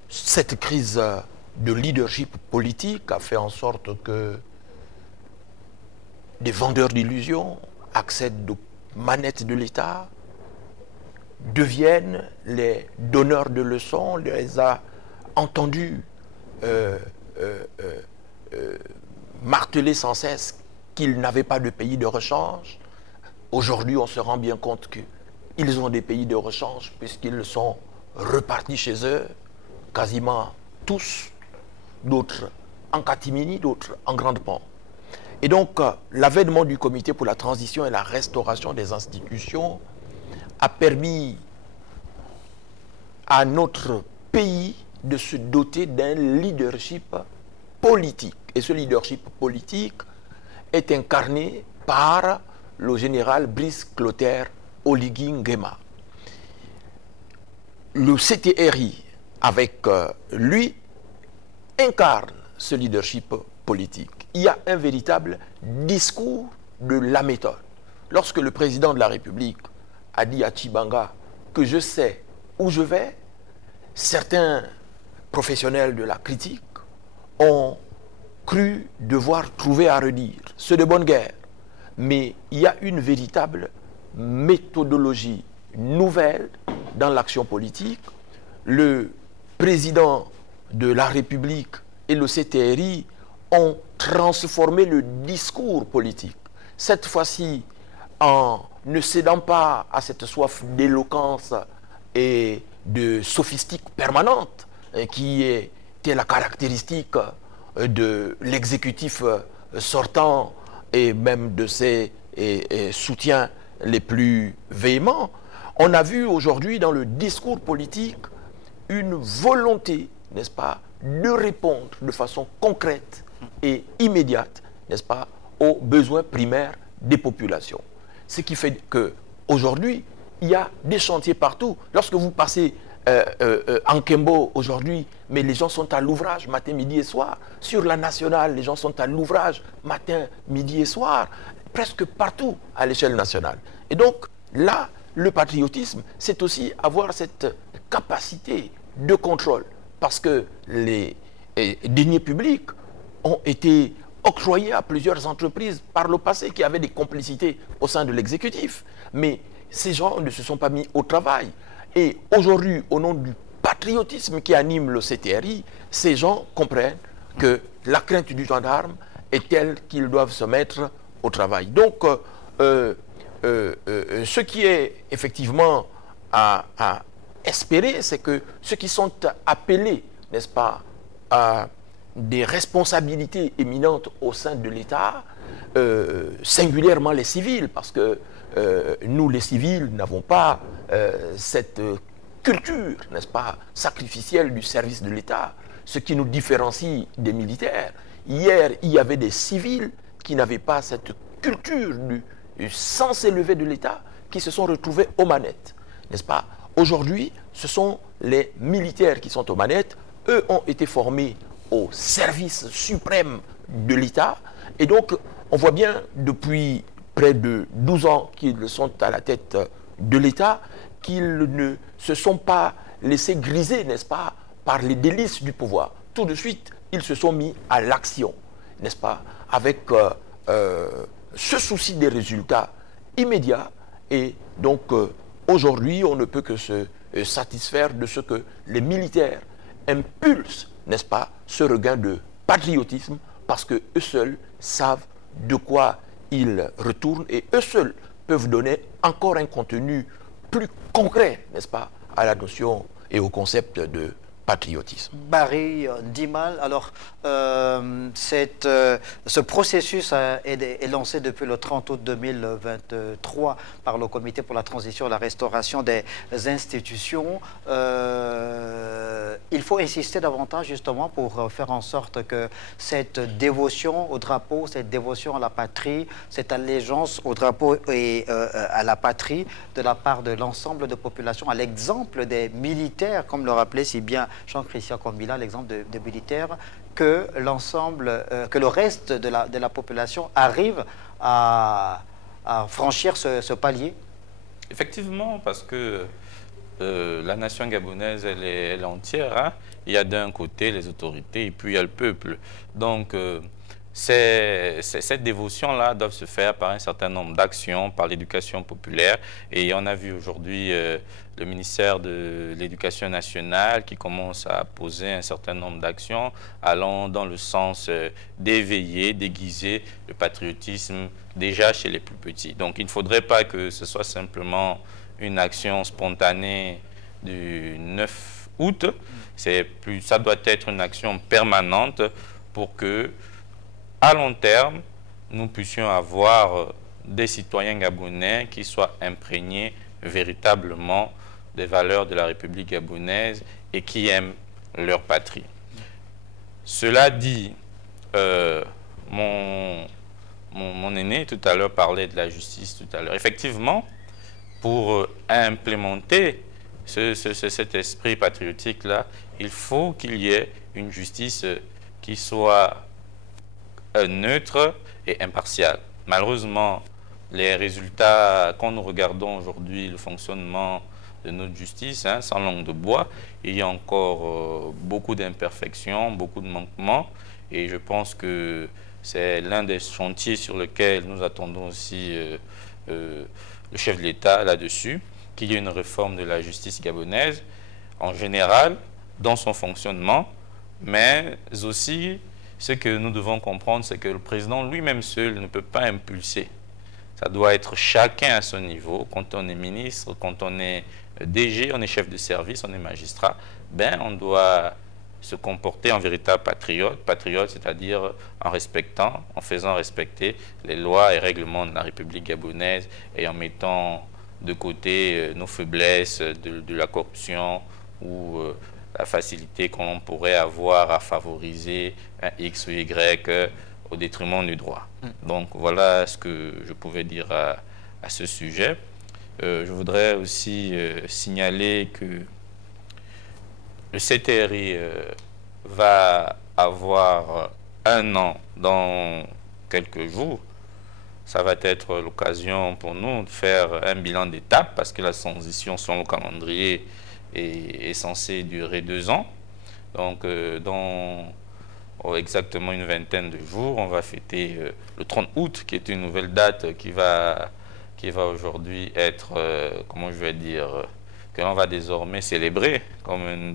cette crise de leadership politique a fait en sorte que des vendeurs d'illusions accèdent aux manettes de l'État, deviennent les donneurs de leçons, les a entendus marteler sans cesse qu'ils n'avaient pas de pays de rechange. Aujourd'hui, on se rend bien compte qu'ils ont des pays de rechange puisqu'ils sont repartis chez eux, quasiment tous, d'autres en catimini, d'autres en grande pompe. Et donc, l'avènement du Comité pour la transition et la restauration des institutions a permis à notre pays de se doter d'un leadership politique. Et ce leadership politique est incarné par le général Brice Clotaire Oligui Nguema. Le CTRI, avec lui, incarne ce leadership politique. Il y a un véritable discours de la méthode. Lorsque le président de la République a dit à Tshibanga que je sais où je vais, certains professionnels de la critique ont cru devoir trouver à redire. C'est de bonne guerre. Mais il y a une véritable méthodologie nouvelle dans l'action politique. Le président de la République et le CTRI ont transformé le discours politique. Cette fois-ci, en ne cédant pas à cette soif d'éloquence et de sophistique permanente qui était la caractéristique de l'exécutif sortant et même de ses soutiens les plus véhéments, on a vu aujourd'hui dans le discours politique une volonté, n'est-ce pas, de répondre de façon concrète et immédiate, n'est-ce pas, aux besoins primaires des populations. Ce qui fait qu'aujourd'hui, il y a des chantiers partout. Lorsque vous passez en Kembo aujourd'hui, mais les gens sont à l'ouvrage matin, midi et soir. Sur la nationale, les gens sont à l'ouvrage matin, midi et soir. Presque partout à l'échelle nationale. Et donc, là, le patriotisme, c'est aussi avoir cette capacité de contrôle. Parce que les deniers publics ont été octroyés à plusieurs entreprises par le passé qui avaient des complicités au sein de l'exécutif. Mais ces gens ne se sont pas mis au travail. Et aujourd'hui, au nom du patriotisme qui anime le CTRI, ces gens comprennent que la crainte du gendarme est telle qu'ils doivent se mettre au travail. Donc, ce qui est effectivement à espérer, c'est que ceux qui sont appelés, n'est-ce pas, à des responsabilités éminentes au sein de l'État, singulièrement les civils, parce que nous, les civils, n'avons pas cette culture, n'est-ce pas, sacrificielle du service de l'État, ce qui nous différencie des militaires. Hier, il y avait des civils qui n'avaient pas cette culture du sens élevé de l'État, qui se sont retrouvés aux manettes, n'est-ce pas? Aujourd'hui, ce sont les militaires qui sont aux manettes. Eux ont été formés au service suprême de l'État. Et donc, on voit bien depuis près de 12 ans qu'ils sont à la tête de l'État, qu'ils ne se sont pas laissés griser, n'est-ce pas, par les délices du pouvoir. Tout de suite, ils se sont mis à l'action, n'est-ce pas, avec ce souci des résultats immédiats. Et donc, aujourd'hui, on ne peut que se satisfaire de ce que les militaires impulsent, n'est-ce pas, ce regain de patriotisme, parce qu'eux seuls savent de quoi ils retournent et eux seuls peuvent donner encore un contenu plus concret, n'est-ce pas, à la notion et au concept de patriotisme. Barry Ndimal, alors ce processus est lancé depuis le 30 août 2023 par le Comité pour la transition et la restauration des institutions. Il faut insister davantage justement pour faire en sorte que cette dévotion au drapeau, cette dévotion à la patrie, cette allégeance au drapeau et à la patrie de la part de l'ensemble de la population, à l'exemple des militaires, comme le rappelait si bien Jean-Christian Kombila, l'exemple de militaires, que l'ensemble, que le reste de la population arrive à franchir ce palier? Effectivement, parce que la nation gabonaise, elle est entière. Hein? Il y a d'un côté les autorités et puis il y a le peuple. Donc, cette dévotion-là doit se faire par un certain nombre d'actions, par l'éducation populaire. Et on a vu aujourd'hui le ministère de l'Éducation nationale qui commence à poser un certain nombre d'actions allant dans le sens d'éveiller, d'aiguiser le patriotisme déjà chez les plus petits. Donc il ne faudrait pas que ce soit simplement une action spontanée du 9 août. Ça doit être une action permanente pour que, à long terme, nous puissions avoir des citoyens gabonais qui soient imprégnés véritablement des valeurs de la République gabonaise et qui aiment leur patrie. Cela dit, mon aîné tout à l'heure parlait de la justice tout à l'heure. Effectivement, pour implémenter cet esprit patriotique-là, il faut qu'il y ait une justice qui soit neutre et impartiale. Malheureusement, les résultats, quand nous regardons aujourd'hui le fonctionnement de notre justice, hein, sans langue de bois, il y a encore beaucoup d'imperfections, beaucoup de manquements, et je pense que c'est l'un des chantiers sur lesquels nous attendons aussi le chef de l'État là-dessus, qu'il y ait une réforme de la justice gabonaise en général, dans son fonctionnement, mais aussi ce que nous devons comprendre, c'est que le président lui-même seul ne peut pas impulser. Ça doit être chacun à son niveau. Quand on est ministre, quand on est DG, on est chef de service, on est magistrat, ben on doit se comporter en véritable patriote, c'est-à-dire en respectant, en faisant respecter les lois et règlements de la République gabonaise et en mettant de côté nos faiblesses de la corruption ou la facilité qu'on pourrait avoir à favoriser un X ou Y au détriment du droit. Donc voilà ce que je pouvais dire à ce sujet. Je voudrais aussi signaler que le CTRI va avoir 1 an dans quelques jours. Ça va être l'occasion pour nous de faire un bilan d'étape parce que la transition selon le calendrier est censée durer 2 ans. Donc dans exactement une vingtaine de jours, on va fêter le 30 août, qui est une nouvelle date qui va aujourd'hui être, comment je vais dire, que l'on va désormais célébrer comme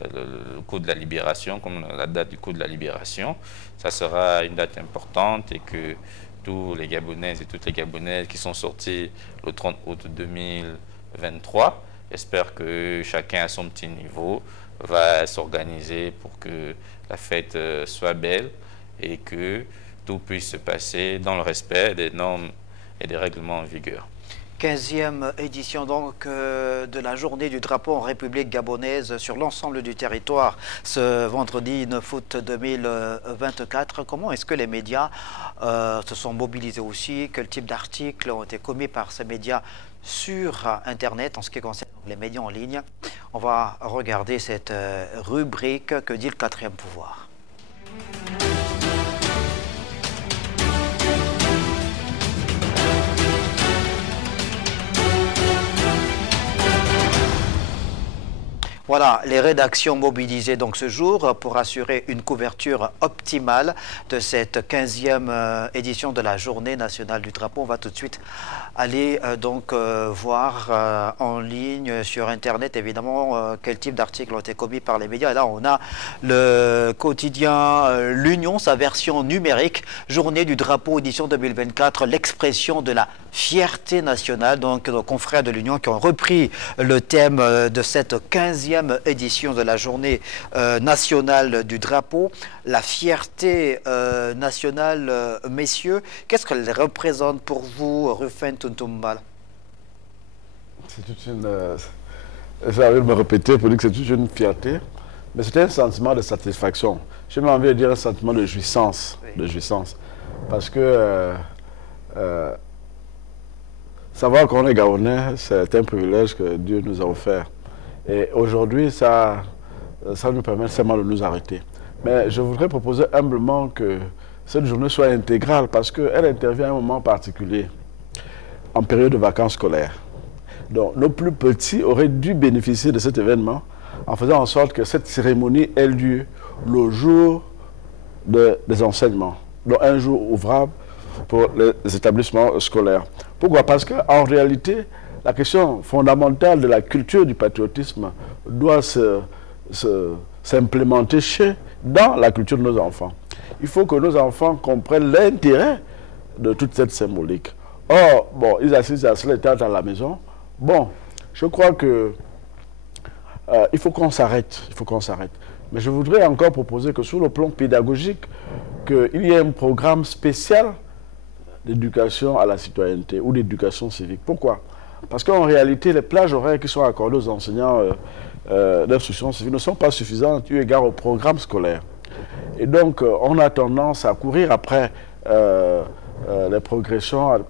le coup de la libération, comme la date du coup de la libération. Ça sera une date importante et que tous les Gabonaises et toutes les Gabonaises qui sont sortis le 30 août 2023, j'espère que chacun à son petit niveau va s'organiser pour que la fête soit belle et que tout puisse se passer dans le respect des normes et des règlements en vigueur. 15e édition donc de la journée du drapeau en République gabonaise sur l'ensemble du territoire ce vendredi 9 août 2024. Comment est-ce que les médias se sont mobilisés aussi? Quel type d'articles ont été commis par ces médias sur Internet en ce qui concerne les médias en ligne? On va regarder cette rubrique que dit le 4e pouvoir. Voilà, les rédactions mobilisées donc ce jour pour assurer une couverture optimale de cette 15e édition de la Journée nationale du drapeau. On va tout de suite aller donc voir en ligne sur Internet évidemment quel type d'articles ont été commis par les médias. Et là, on a le quotidien L'Union, sa version numérique, Journée du drapeau édition 2024, l'expression de la fierté nationale. Donc nos confrères de l'Union qui ont repris le thème de cette 15e édition de la journée nationale du drapeau, la fierté nationale, messieurs. Qu'est-ce qu'elle représente pour vous, Rufin Tuntumbal? C'est toute une... j'ai envie de me répéter pour dire que c'est toute une fierté, mais c'est un sentiment de satisfaction. J'ai même envie de dire un sentiment de jouissance, parce que savoir qu'on est Gabonais, c'est un privilège que Dieu nous a offert. Et aujourd'hui, ça nous permet seulement de nous arrêter. Mais je voudrais proposer humblement que cette journée soit intégrale parce qu'elle intervient à un moment particulier, en période de vacances scolaires. Donc, nos plus petits auraient dû bénéficier de cet événement en faisant en sorte que cette cérémonie ait lieu le jour des enseignements, donc un jour ouvrable pour les établissements scolaires. Pourquoi? Parce qu'en réalité, la question fondamentale de la culture du patriotisme doit s'implémenter dans la culture de nos enfants. Il faut que nos enfants comprennent l'intérêt de toute cette symbolique. Or, bon, ils assistent à cela à la maison. Bon, je crois que il faut qu'on s'arrête. Mais je voudrais encore proposer que sur le plan pédagogique, qu'il y ait un programme spécial d'éducation à la citoyenneté ou d'éducation civique. Pourquoi? Parce qu'en réalité, les plages horaires qui sont accordées aux enseignants d'instruction civique ne sont pas suffisantes eu égard au programme scolaire. Et donc, on a tendance à courir après les progressions,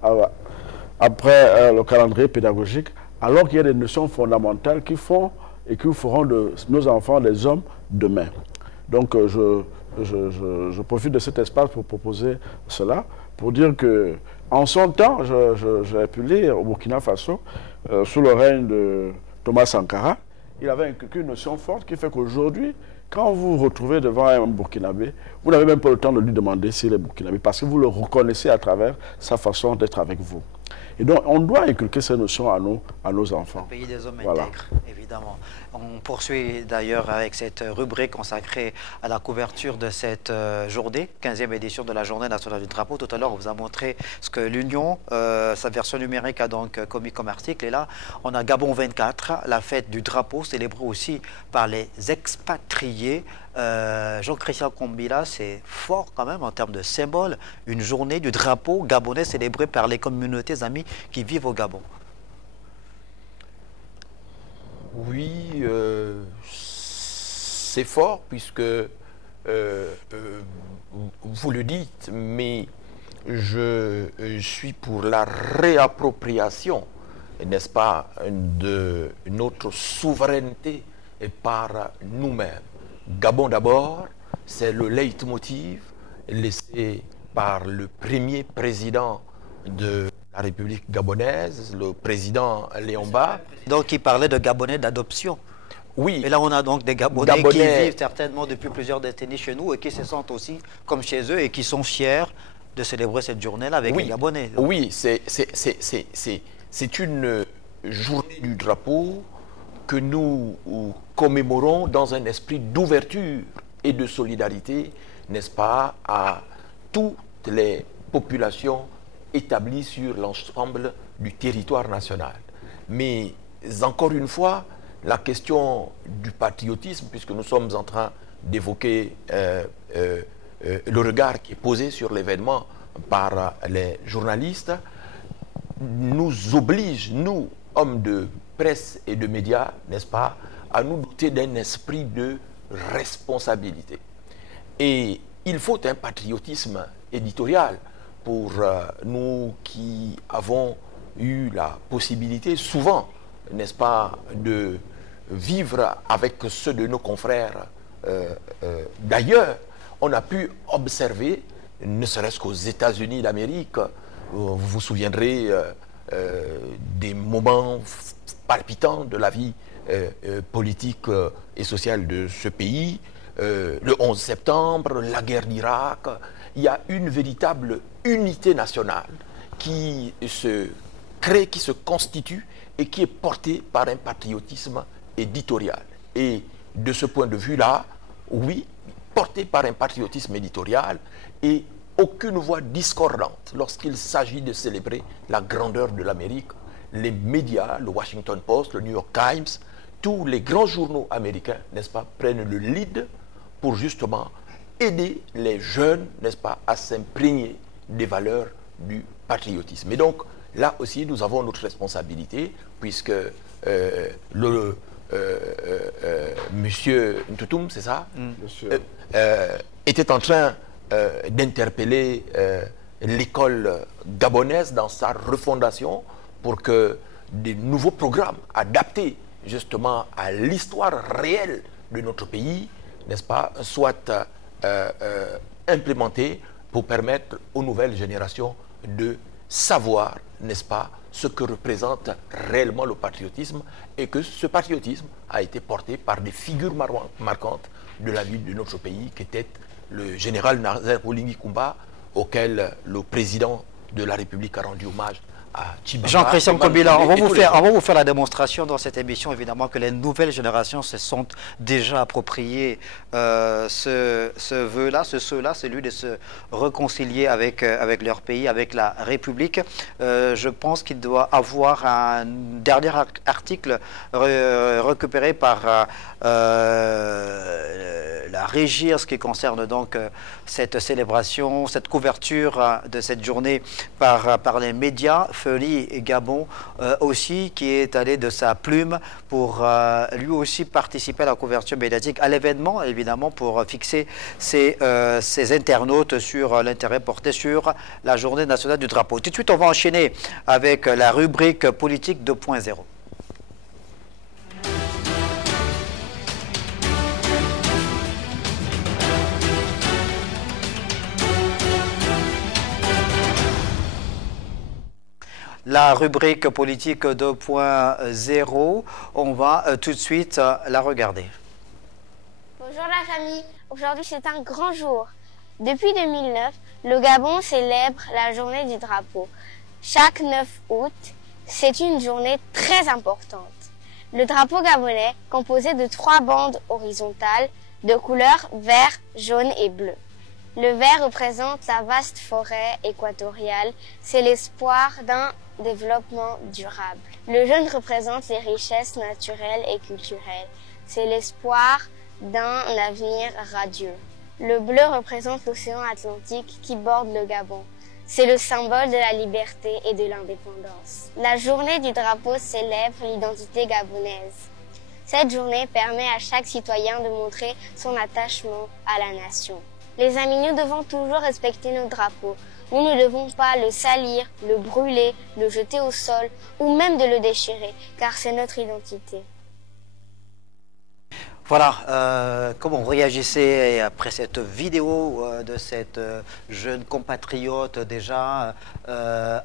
après le calendrier pédagogique, alors qu'il y a des notions fondamentales qui font et qui feront de nos enfants des hommes demain. Donc, je je profite de cet espace pour proposer cela, pour dire que en son temps, j'ai pu lire au Burkina Faso, sous le règne de Thomas Sankara, il avait une notion forte qui fait qu'aujourd'hui, quand vous vous retrouvez devant un Burkinabé, vous n'avez même pas le temps de lui demander s'il est Burkinabé, parce que vous le reconnaissez à travers sa façon d'être avec vous. Et donc, on doit inculquer ces notions à nos enfants. Le pays des hommes Voilà. intègres, évidemment. On poursuit d'ailleurs avec cette rubrique consacrée à la couverture de cette journée, 15e édition de la Journée nationale du drapeau. Tout à l'heure, on vous a montré ce que l'Union, sa version numérique, a donc commis comme article. Et là, on a Gabon 24, la fête du drapeau, célébrée aussi par les expatriés. Jean-Christian Kombila, c'est fort quand même en termes de symbole. Une journée du drapeau gabonais célébrée par les communautés amies qui vivent au Gabon. Oui, c'est fort puisque vous le dites, mais je suis pour la réappropriation, n'est-ce pas, de notre souveraineté par nous-mêmes. Gabon d'abord, c'est le leitmotiv laissé par le premier président de la République gabonaise, le président Léon Ba. Donc, il parlait de Gabonais d'adoption. Oui. Et là, on a donc des Gabonais qui vivent certainement depuis plusieurs décennies chez nous et qui se sentent aussi comme chez eux et qui sont fiers de célébrer cette journée-là avec les Gabonais. Donc. Oui, c'est une journée du drapeau que nous commémorons dans un esprit d'ouverture et de solidarité, n'est-ce pas, à toutes les populations établies sur l'ensemble du territoire national. Mais encore une fois, la question du patriotisme, puisque nous sommes en train d'évoquer le regard qui est posé sur l'événement par les journalistes, nous oblige, nous, hommes de presse et de médias, n'est-ce pas, à nous doter d'un esprit de responsabilité. Et il faut un patriotisme éditorial pour nous qui avons eu la possibilité, souvent, n'est-ce pas, de vivre avec ceux de nos confrères d'ailleurs. On a pu observer, ne serait-ce qu'aux États-Unis d'Amérique, vous vous souviendrez des moments palpitants de la vie politique et sociale de ce pays, le 11 septembre, la guerre d'Irak. Il y a une véritable unité nationale qui se crée, qui se constitue et qui est portée par un patriotisme éditorial. Et de ce point de vue-là, oui, porté par un patriotisme éditorial et aucune voix discordante lorsqu'il s'agit de célébrer la grandeur de l'Amérique. Les médias, le Washington Post, le New York Times, tous les grands journaux américains, n'est-ce pas, prennent le lead pour justement aider les jeunes, n'est-ce pas, à s'imprégner des valeurs du patriotisme. Et donc, là aussi, nous avons notre responsabilité, puisque Monsieur Ntoutoum, c'est ça, était en train d'interpeller l'école gabonaise dans sa refondation pour que des nouveaux programmes adaptés justement à l'histoire réelle de notre pays, n'est-ce pas, soient implémentés pour permettre aux nouvelles générations de savoir, n'est-ce pas, ce que représente réellement le patriotisme et que ce patriotisme a été porté par des figures marquantes de la vie de notre pays qui étaient le général Nazer Oligui Koumba, auquel le président de la République a rendu hommage à Tchibamba. Jean-Christian Kombila, on va vous faire la démonstration dans cette émission, évidemment, que les nouvelles générations se sont déjà appropriées ce vœu-là, celui de se réconcilier avec leur pays, avec la République. Je pense qu'il doit avoir un dernier article récupéré par la régie en ce qui concerne donc cette célébration, cette couverture de cette journée par les médias. Feli et Gabon aussi, qui est allé de sa plume pour lui aussi participer à la couverture médiatique, à l'événement, évidemment, pour fixer ses internautes sur l'intérêt porté sur la journée nationale du drapeau. Tout de suite, on va enchaîner avec la rubrique politique 2.0. la rubrique politique 2.0. On va tout de suite la regarder. Bonjour la famille, aujourd'hui c'est un grand jour. Depuis 2009, le Gabon célèbre la journée du drapeau. Chaque 9 août, c'est une journée très importante. Le drapeau gabonais, composé de 3 bandes horizontales de couleurs vert, jaune et bleu. Le vert représente la vaste forêt équatoriale, c'est l'espoir d'un développement durable. Le jaune représente les richesses naturelles et culturelles, c'est l'espoir d'un avenir radieux. Le bleu représente l'océan Atlantique qui borde le Gabon. C'est le symbole de la liberté et de l'indépendance. La journée du drapeau célèbre l'identité gabonaise. Cette journée permet à chaque citoyen de montrer son attachement à la nation. Les amis, nous devons toujours respecter notre drapeau. Nous ne devons pas le salir, le brûler, le jeter au sol ou même de le déchirer, car c'est notre identité. Voilà, comment réagissez après cette vidéo de cette jeune compatriote déjà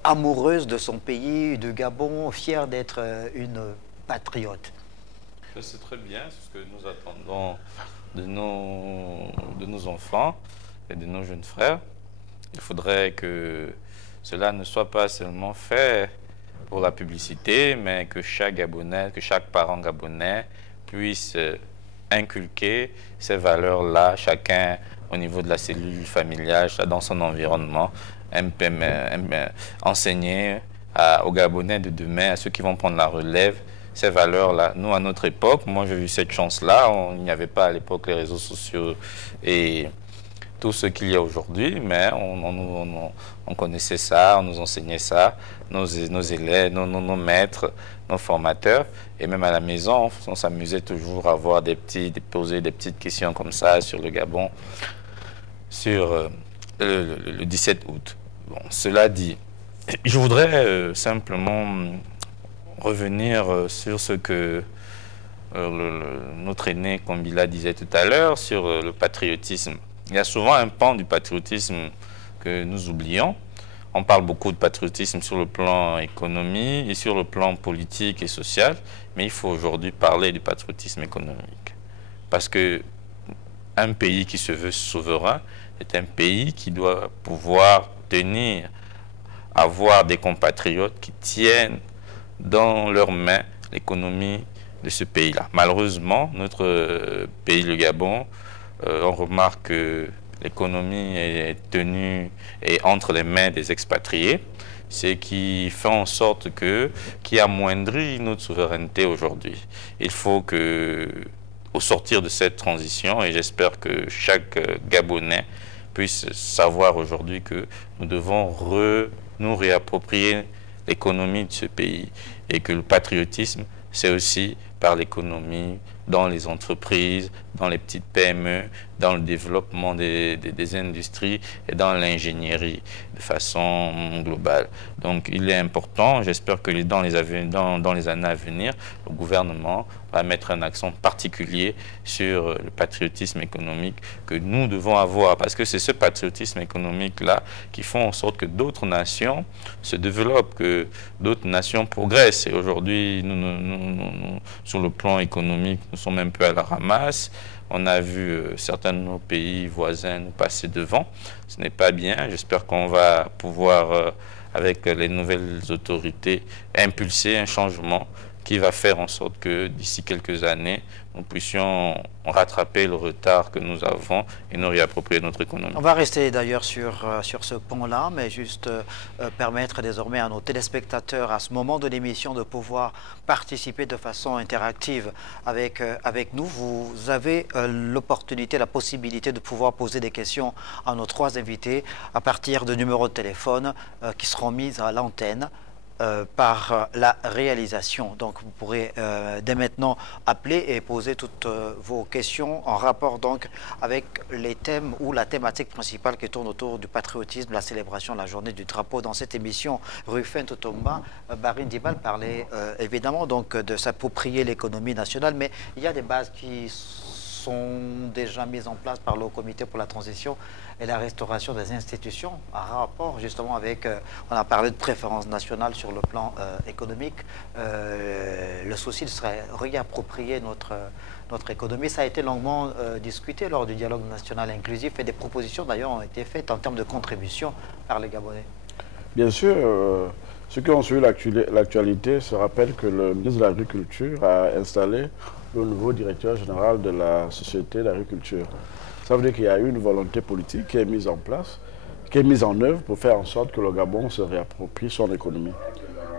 amoureuse de son pays, du Gabon, fière d'être une patriote? C'est très bien ce que nous attendons de nos enfants et de nos jeunes frères. Il faudrait que cela ne soit pas seulement fait pour la publicité, mais que chaque Gabonais, que chaque parent gabonais puisse inculquer ces valeurs-là, chacun au niveau de la cellule familiale, dans son environnement, enseigner aux Gabonais de demain, à ceux qui vont prendre la relève, ces valeurs-là. Nous, à notre époque, moi j'ai eu cette chance-là, il n'y avait pas à l'époque les réseaux sociaux et tout ce qu'il y a aujourd'hui, mais on connaissait ça, on nous enseignait ça, nos élèves, nos maîtres, nos formateurs, et même à la maison, on s'amusait toujours à avoir poser des petites questions comme ça sur le Gabon, sur le 17 août. Bon, cela dit, je voudrais simplement revenir sur ce que notre aîné Kombila disait tout à l'heure, sur le patriotisme. Il y a souvent un pan du patriotisme que nous oublions. On parle beaucoup de patriotisme sur le plan économique et sur le plan politique et social, mais il faut aujourd'hui parler du patriotisme économique. Parce que un pays qui se veut souverain est un pays qui doit pouvoir avoir des compatriotes qui tiennent dans leurs mains l'économie de ce pays-là. Malheureusement, notre pays, le Gabon, on remarque que l'économie est tenue et entre les mains des expatriés, ce qui fait en sorte qui amoindrit notre souveraineté aujourd'hui. Il faut au sortir de cette transition, et j'espère que chaque Gabonais puisse savoir aujourd'hui que nous devons nous réapproprier l'économie de ce pays et que le patriotisme, c'est aussi par l'économie, dans les entreprises, dans les petites PME, dans le développement des industries et dans l'ingénierie de façon globale. Donc il est important, j'espère que dans les années à venir, le gouvernement va mettre un accent particulier sur le patriotisme économique que nous devons avoir, parce que c'est ce patriotisme économique-là qui fait en sorte que d'autres nations se développent, que d'autres nations progressent. Et aujourd'hui, sur le plan économique, nous sommes un peu à la ramasse. On a vu certains de nos pays voisins nous passer devant. Ce n'est pas bien. J'espère qu'on va pouvoir, avec les nouvelles autorités, impulser un changement qui va faire en sorte que d'ici quelques années, nous puissions rattraper le retard que nous avons et nous réapproprier notre économie. On va rester d'ailleurs sur ce point-là, mais juste permettre désormais à nos téléspectateurs, à ce moment de l'émission, de pouvoir participer de façon interactive avec nous. Vous avez l'opportunité, la possibilité de pouvoir poser des questions à nos 3 invités à partir de numéros de téléphone qui seront mis à l'antenne par la réalisation. Donc vous pourrez dès maintenant appeler et poser toutes vos questions en rapport donc avec les thèmes ou la thématique principale qui tourne autour du patriotisme, la célébration de la journée du drapeau. Dans cette émission, Rufin Totomba, Barine Dibal parlait évidemment donc de s'approprier l'économie nationale, mais il y a des bases qui sont déjà mises en place par le Comité pour la transition et la restauration des institutions, en rapport justement avec, on a parlé de préférence nationale sur le plan économique. Le souci serait réapproprier notre économie. Ça a été longuement discuté lors du dialogue national inclusif et des propositions d'ailleurs ont été faites en termes de contribution par les Gabonais. Bien sûr, ceux qui ont suivi l'actualité se rappellent que le ministre de l'Agriculture a installé le nouveau directeur général de la Société d'agriculture. Ça veut dire qu'il y a une volonté politique qui est mise en place, qui est mise en œuvre pour faire en sorte que le Gabon se réapproprie son économie.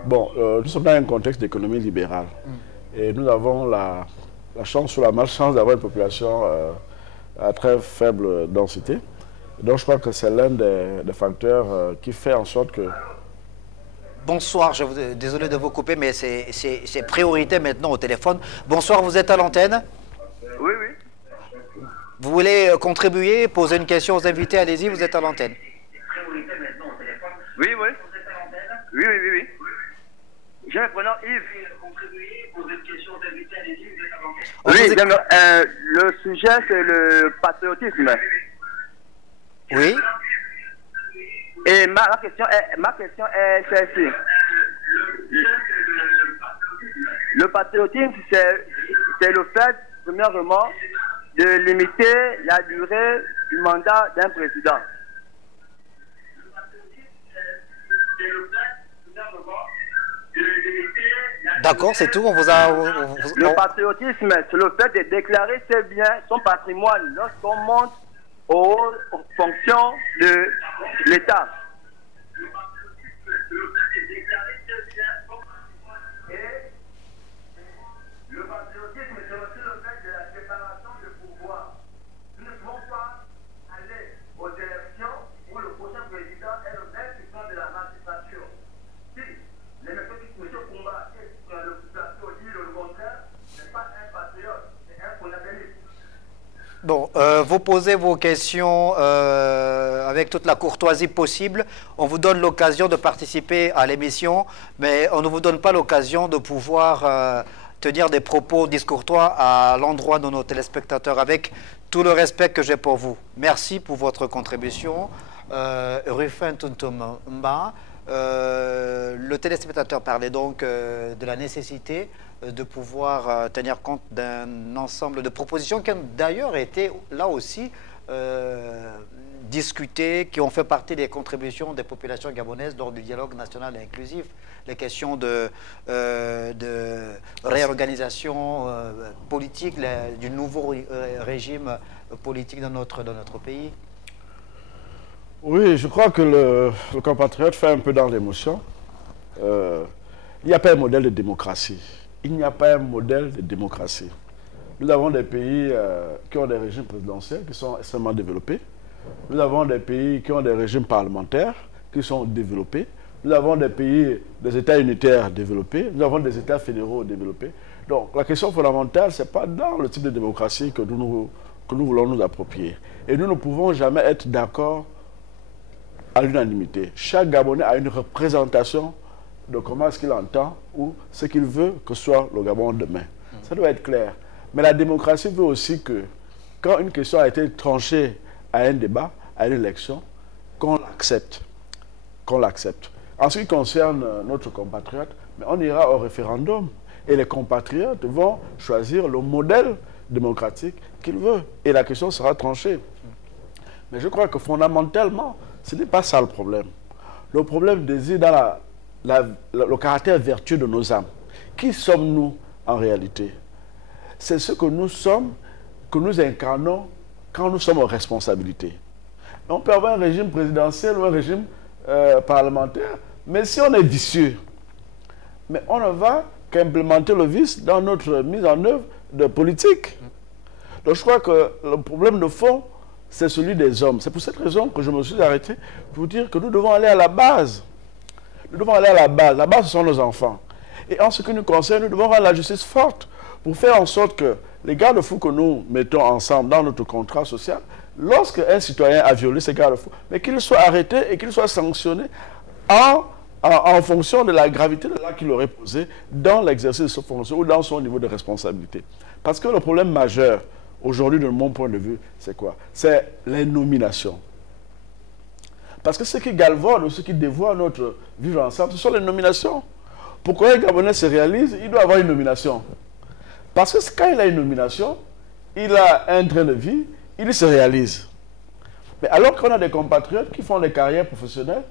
Bon, nous sommes dans un contexte d'économie libérale et nous avons la chance ou la malchance d'avoir une population à très faible densité. Donc je crois que c'est l'un des facteurs qui fait en sorte que... Bonsoir, désolé de vous couper, mais c'est priorité maintenant au téléphone. Bonsoir, vous êtes à l'antenne? Oui, oui. Vous voulez contribuer, poser une question aux invités? Allez-y, vous êtes à l'antenne. Oui, oui. Oui, oui, oui, oui. Je me prénomme Yves. Oui, donc, le sujet c'est le patriotisme. Oui. Et ma question est celle-ci. Le patriotisme, c'est le fait, premièrement, de limiter la durée du mandat d'un président. D'accord, c'est tout. On vous a. Le patriotisme, c'est le fait de déclarer ses biens, son patrimoine, lorsqu'on monte aux fonctions de l'État. Le patriotisme, c'est aussi le fait de la séparation de pouvoir. Nous ne pouvons pas aller aux élections où le prochain président est le même président de la magistrature. Si les méthodes de M. Koumba et le plateau disent le contraire, ce n'est pas un patriote, c'est un fondamentaliste. Bon, vous posez vos questions avec toute la courtoisie possible. On vous donne l'occasion de participer à l'émission, mais on ne vous donne pas l'occasion de pouvoir tenir des propos discourtois à l'endroit de nos téléspectateurs, avec tout le respect que j'ai pour vous. Merci pour votre contribution. Rufin Tuntumba, le téléspectateur parlait donc de la nécessité de pouvoir tenir compte d'un ensemble de propositions qui ont d'ailleurs été là aussi discutées, qui ont fait partie des contributions des populations gabonaises lors du dialogue national et inclusif. Les questions de réorganisation politique, du nouveau régime politique dans notre pays. Oui, je crois que le compatriote fait un peu dans l'émotion. Il n'y a pas un modèle de démocratie. Il n'y a pas un modèle de démocratie. Nous avons des pays qui ont des régimes présidentiels qui sont extrêmement développés. Nous avons des pays qui ont des régimes parlementaires qui sont développés. Nous avons des pays, des États unitaires développés. Nous avons des États fédéraux développés. Donc la question fondamentale, ce n'est pas dans le type de démocratie que nous voulons nous approprier. Et nous ne pouvons jamais être d'accord à l'unanimité. Chaque Gabonais a une représentation de comment est-ce qu'il entend ou ce qu'il veut que soit le Gabon demain. Ça doit être clair. Mais la démocratie veut aussi que, quand une question a été tranchée à un débat, à une élection, qu'on l'accepte. Qu'on l'accepte. En ce qui concerne notre compatriote, mais on ira au référendum et les compatriotes vont choisir le modèle démocratique qu'ils veulent. Et la question sera tranchée. Mais je crois que fondamentalement, ce n'est pas ça le problème. Le problème réside dans le caractère vertueux de nos âmes. Qui sommes-nous en réalité? C'est ce que nous sommes, que nous incarnons quand nous sommes aux responsabilités. On peut avoir un régime présidentiel ou un régime parlementaire, mais si on est vicieux, mais on ne va qu'implémenter le vice dans notre mise en œuvre de politique. Donc je crois que le problème de fond, c'est celui des hommes. C'est pour cette raison que je me suis arrêté pour dire que nous devons aller à la base. Nous devons aller à la base. La base, ce sont nos enfants. Et en ce qui nous concerne, nous devons avoir la justice forte pour faire en sorte que les garde-fous que nous mettons ensemble dans notre contrat social, lorsqu'un citoyen a violé ces garde-fous, mais qu'il soit arrêté et qu'il soit sanctionné en fonction de la gravité de l'acte qu'il aurait posé dans l'exercice de sa fonction ou dans son niveau de responsabilité. Parce que le problème majeur aujourd'hui, de mon point de vue, c'est quoi? C'est les nominations. Parce que ce qui galvaude ou ce qui dévoie notre vivre ensemble, ce sont les nominations. Pour qu'un Gabonais se réalise, il doit avoir une nomination. Parce que quand il a une nomination, il a un train de vie, il se réalise. Mais alors qu'on a des compatriotes qui font des carrières professionnelles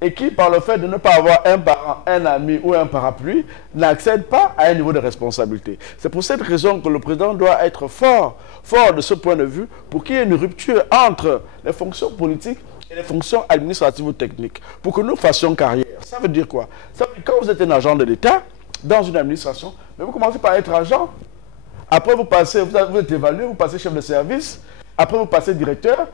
et qui, par le fait de ne pas avoir un parent, un ami ou un parapluie, n'accèdent pas à un niveau de responsabilité. C'est pour cette raison que le président doit être fort de ce point de vue, pour qu'il y ait une rupture entre les fonctions politiques et les fonctions administratives ou techniques, pour que nous fassions carrière. Ça veut dire quoi? Ça veut dire que quand vous êtes un agent de l'État, dans une administration, mais vous commencez par être agent. Après, vous êtes évalué, vous passez chef de service. Après, vous passez directeur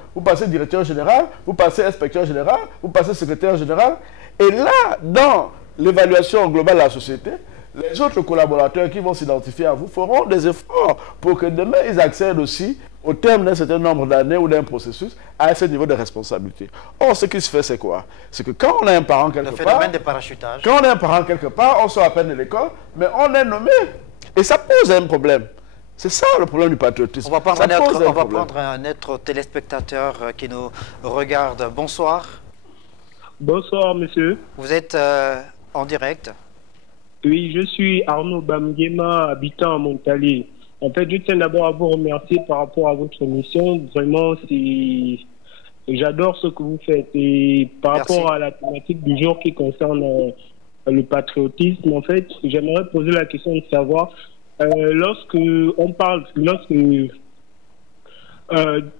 général, vous passez inspecteur général, vous passez secrétaire général. Et là, dans l'évaluation globale de la société, les autres collaborateurs qui vont s'identifier à vous feront des efforts pour que demain, ils accèdent aussi, au terme d'un certain nombre d'années ou d'un processus, à ce niveau de responsabilité. Or, ce qui se fait, c'est quoi? C'est que quand on a un parent quelque part... Le phénomène de parachutage. Quand on a un parent quelque part, on sort à peine de l'école, mais on est nommé. Et ça pose un problème. C'est ça le problème du patriotisme. On va prendre un autre téléspectateur qui nous regarde. Bonsoir. Bonsoir, monsieur. Vous êtes en direct. Oui, je suis Arnaud Bamguema, habitant à Montalier. En fait, je tiens d'abord à vous remercier par rapport à votre émission. Vraiment, j'adore ce que vous faites. Et par rapport à la thématique du jour qui concerne le patriotisme, en fait, j'aimerais poser la question de savoir,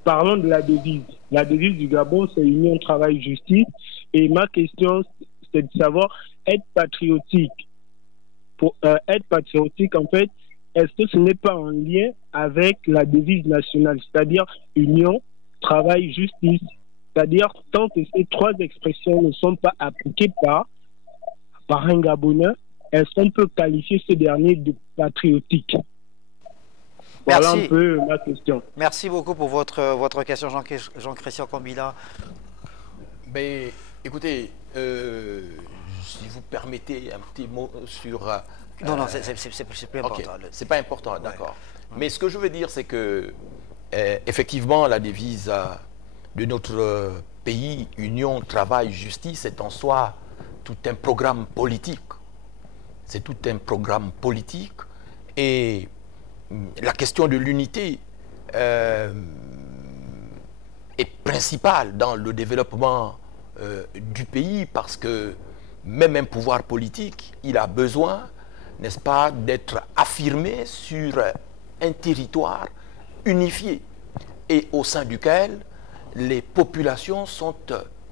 parlons de la devise du Gabon, c'est Union, Travail, Justice. Et ma question, c'est de savoir, être patriotique. Pour être patriotique, en fait, est-ce que ce n'est pas en lien avec la devise nationale, c'est-à-dire Union, Travail, Justice? C'est-à-dire, tant que ces trois expressions ne sont pas appliquées par un Gabonais, est-ce qu'on peut qualifier ce dernier de patriotique? Voilà un peu ma question. Merci beaucoup pour votre question, Jean-Christian Kambila. Ben, écoutez, si vous permettez un petit mot sur... non, c'est plus important. Okay. C'est pas important, d'accord. Ouais. Mais ce que je veux dire, c'est que, effectivement, la devise de notre pays, Union, Travail, Justice, est en soi tout un programme politique. C'est tout un programme politique. Et la question de l'unité est principale dans le développement du pays, parce que même un pouvoir politique, il a besoin, n'est-ce pas, d'être affirmé sur un territoire unifié et au sein duquel les populations sont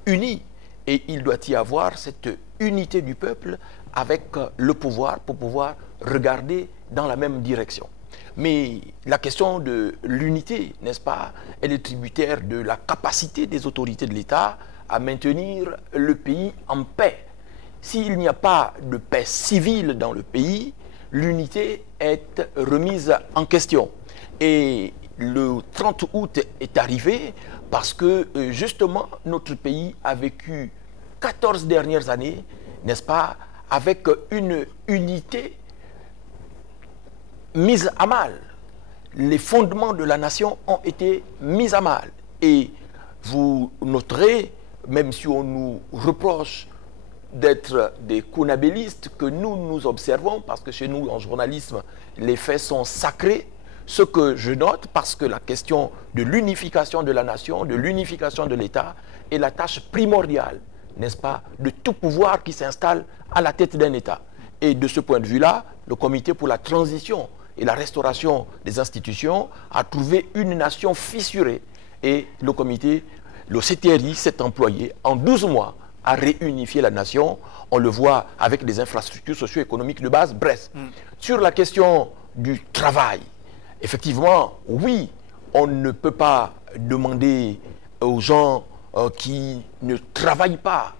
unies. Et il doit y avoir cette unité du peuple avec le pouvoir pour pouvoir regarder dans la même direction. Mais la question de l'unité, n'est-ce pas, elle est tributaire de la capacité des autorités de l'État à maintenir le pays en paix. S'il n'y a pas de paix civile dans le pays, l'unité est remise en question. Et le 30 août est arrivé parce que, justement, notre pays a vécu 14 dernières années, n'est-ce pas, avec une unité mise à mal. Les fondements de la nation ont été mis à mal. Et vous noterez, même si on nous reproche d'être des conabellistes, que nous observons, parce que chez nous, en journalisme, les faits sont sacrés. Ce que je note, parce que la question de l'unification de la nation, de l'unification de l'État, est la tâche primordiale, n'est-ce pas, de tout pouvoir qui s'installe à la tête d'un État. Et de ce point de vue-là, le Comité pour la transition et la restauration des institutions a trouvé une nation fissurée. Et le comité, le CTRI, s'est employé en 12 mois à réunifier la nation. On le voit avec des infrastructures socio-économiques de base. Bref, sur la question du travail, effectivement, oui, on ne peut pas demander aux gens qui ne travaillent pas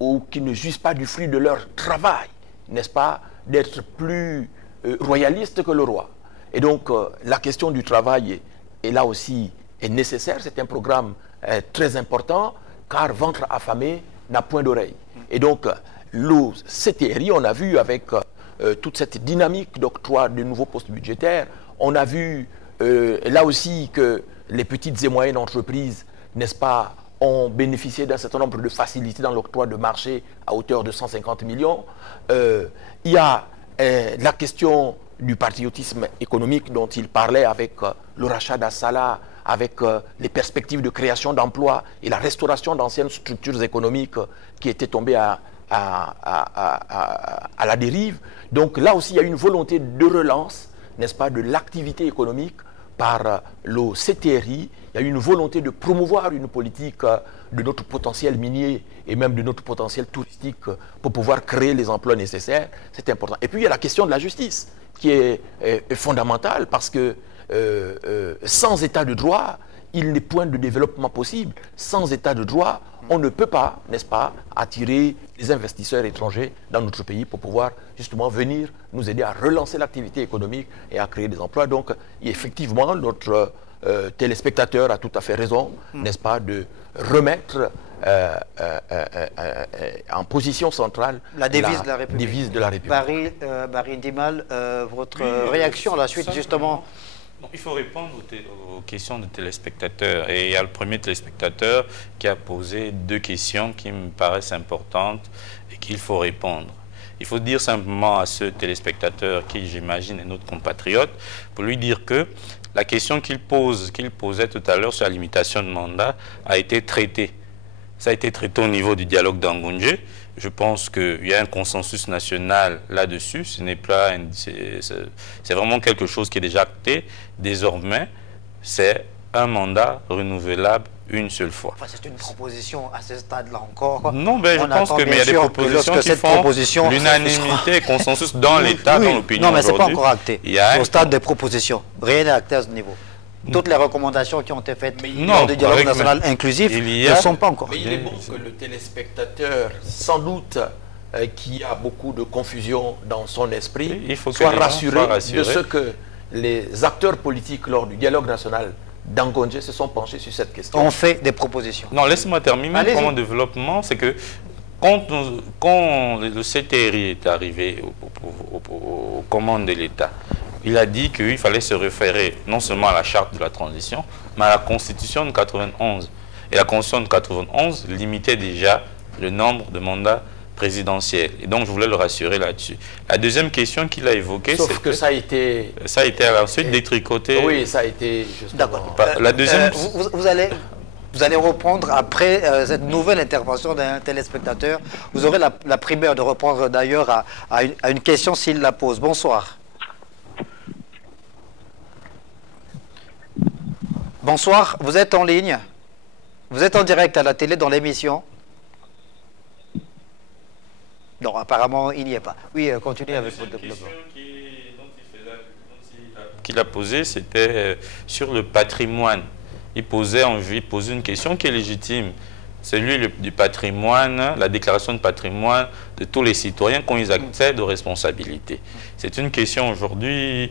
ou qui ne jouissent pas du fruit de leur travail, n'est-ce pas, d'être plus royaliste que le roi. Et donc, la question du travail est là aussi est nécessaire. C'est un programme très important, car ventre affamé n'a point d'oreille. Et donc, le CTRI, on a vu avec toute cette dynamique d'octroi de nouveaux postes budgétaires, on a vu là aussi que les petites et moyennes entreprises, n'est-ce pas, ont bénéficié d'un certain nombre de facilités dans l'octroi de marché à hauteur de 150 millions. Il y a la question du patriotisme économique dont il parlait avec le rachat d'Assala, avec les perspectives de création d'emplois et la restauration d'anciennes structures économiques qui étaient tombées à la dérive. Donc là aussi, il y a une volonté de relance, n'est-ce pas, de l'activité économique par le CTRI. Il y a une volonté de promouvoir une politique de notre potentiel minier et même de notre potentiel touristique pour pouvoir créer les emplois nécessaires. C'est important. Et puis, il y a la question de la justice qui est fondamentale parce que sans état de droit, il n'est point de développement possible. Sans état de droit, on ne peut pas, n'est-ce pas, attirer les investisseurs étrangers dans notre pays pour pouvoir justement venir nous aider à relancer l'activité économique et à créer des emplois. Donc, effectivement, notre téléspectateur a tout à fait raison, n'est-ce pas, de remettre en position centrale la devise de la République. Devise de la République. Barry Ndimal, votre réaction à la suite, justement. Il faut répondre aux questions des téléspectateurs. Et il y a le premier téléspectateur qui a posé deux questions qui me paraissent importantes et qu'il faut répondre. Il faut dire simplement à ce téléspectateur qui, j'imagine, est notre compatriote, pour lui dire que la question qu'il posait tout à l'heure sur la limitation de mandat a été traitée. Ça a été traité au niveau du dialogue d'Angoundjé. Je pense qu'il y a un consensus national là-dessus. Ce n'est pas, c'est vraiment quelque chose qui est déjà acté. Désormais, c'est un mandat renouvelable une seule fois. Enfin, c'est une proposition à ce stade-là encore. Non, ben, je pense qu'il y a des propositions qui font l'unanimité et consensus dans l'État, dans l'opinion. Non, mais ce n'est pas encore acté. Au stade des propositions, rien n'est acté à ce niveau. Toutes les recommandations qui ont été faites lors du dialogue national inclusif ne sont pas encore. Mais il est bon que le téléspectateur, sans doute, qui a beaucoup de confusion dans son esprit, soit rassuré de ce que les acteurs politiques lors du dialogue national d'Angoundjé se sont penchés sur cette question. On fait des propositions. Non, laisse-moi terminer. Pour mon développement, c'est que quand le CTRI est arrivé aux commandes de l'État, il a dit qu'il fallait se référer non seulement à la charte de la transition, mais à la Constitution de 91. Et la Constitution de 91 limitait déjà le nombre de mandats présidentiels. Et donc, je voulais le rassurer là-dessus. La deuxième question qu'il a évoquée, c'est que ça a été... Ça a été ensuite détricoté. Oui, ça a été... D'accord. La deuxième... Vous allez reprendre après cette nouvelle intervention d'un téléspectateur. Vous aurez la primeur de reprendre d'ailleurs à une question s'il la pose. Bonsoir. Bonsoir, vous êtes en ligne. Vous êtes en direct à la télé dans l'émission. Non, apparemment, il n'y est pas. Oui, continuez avec votre développement. Qu'il a posé, c'était sur le patrimoine. Il posait une question qui est légitime. Celui du patrimoine, la déclaration de patrimoine de tous les citoyens quand ils accèdent aux responsabilités. C'est une question aujourd'hui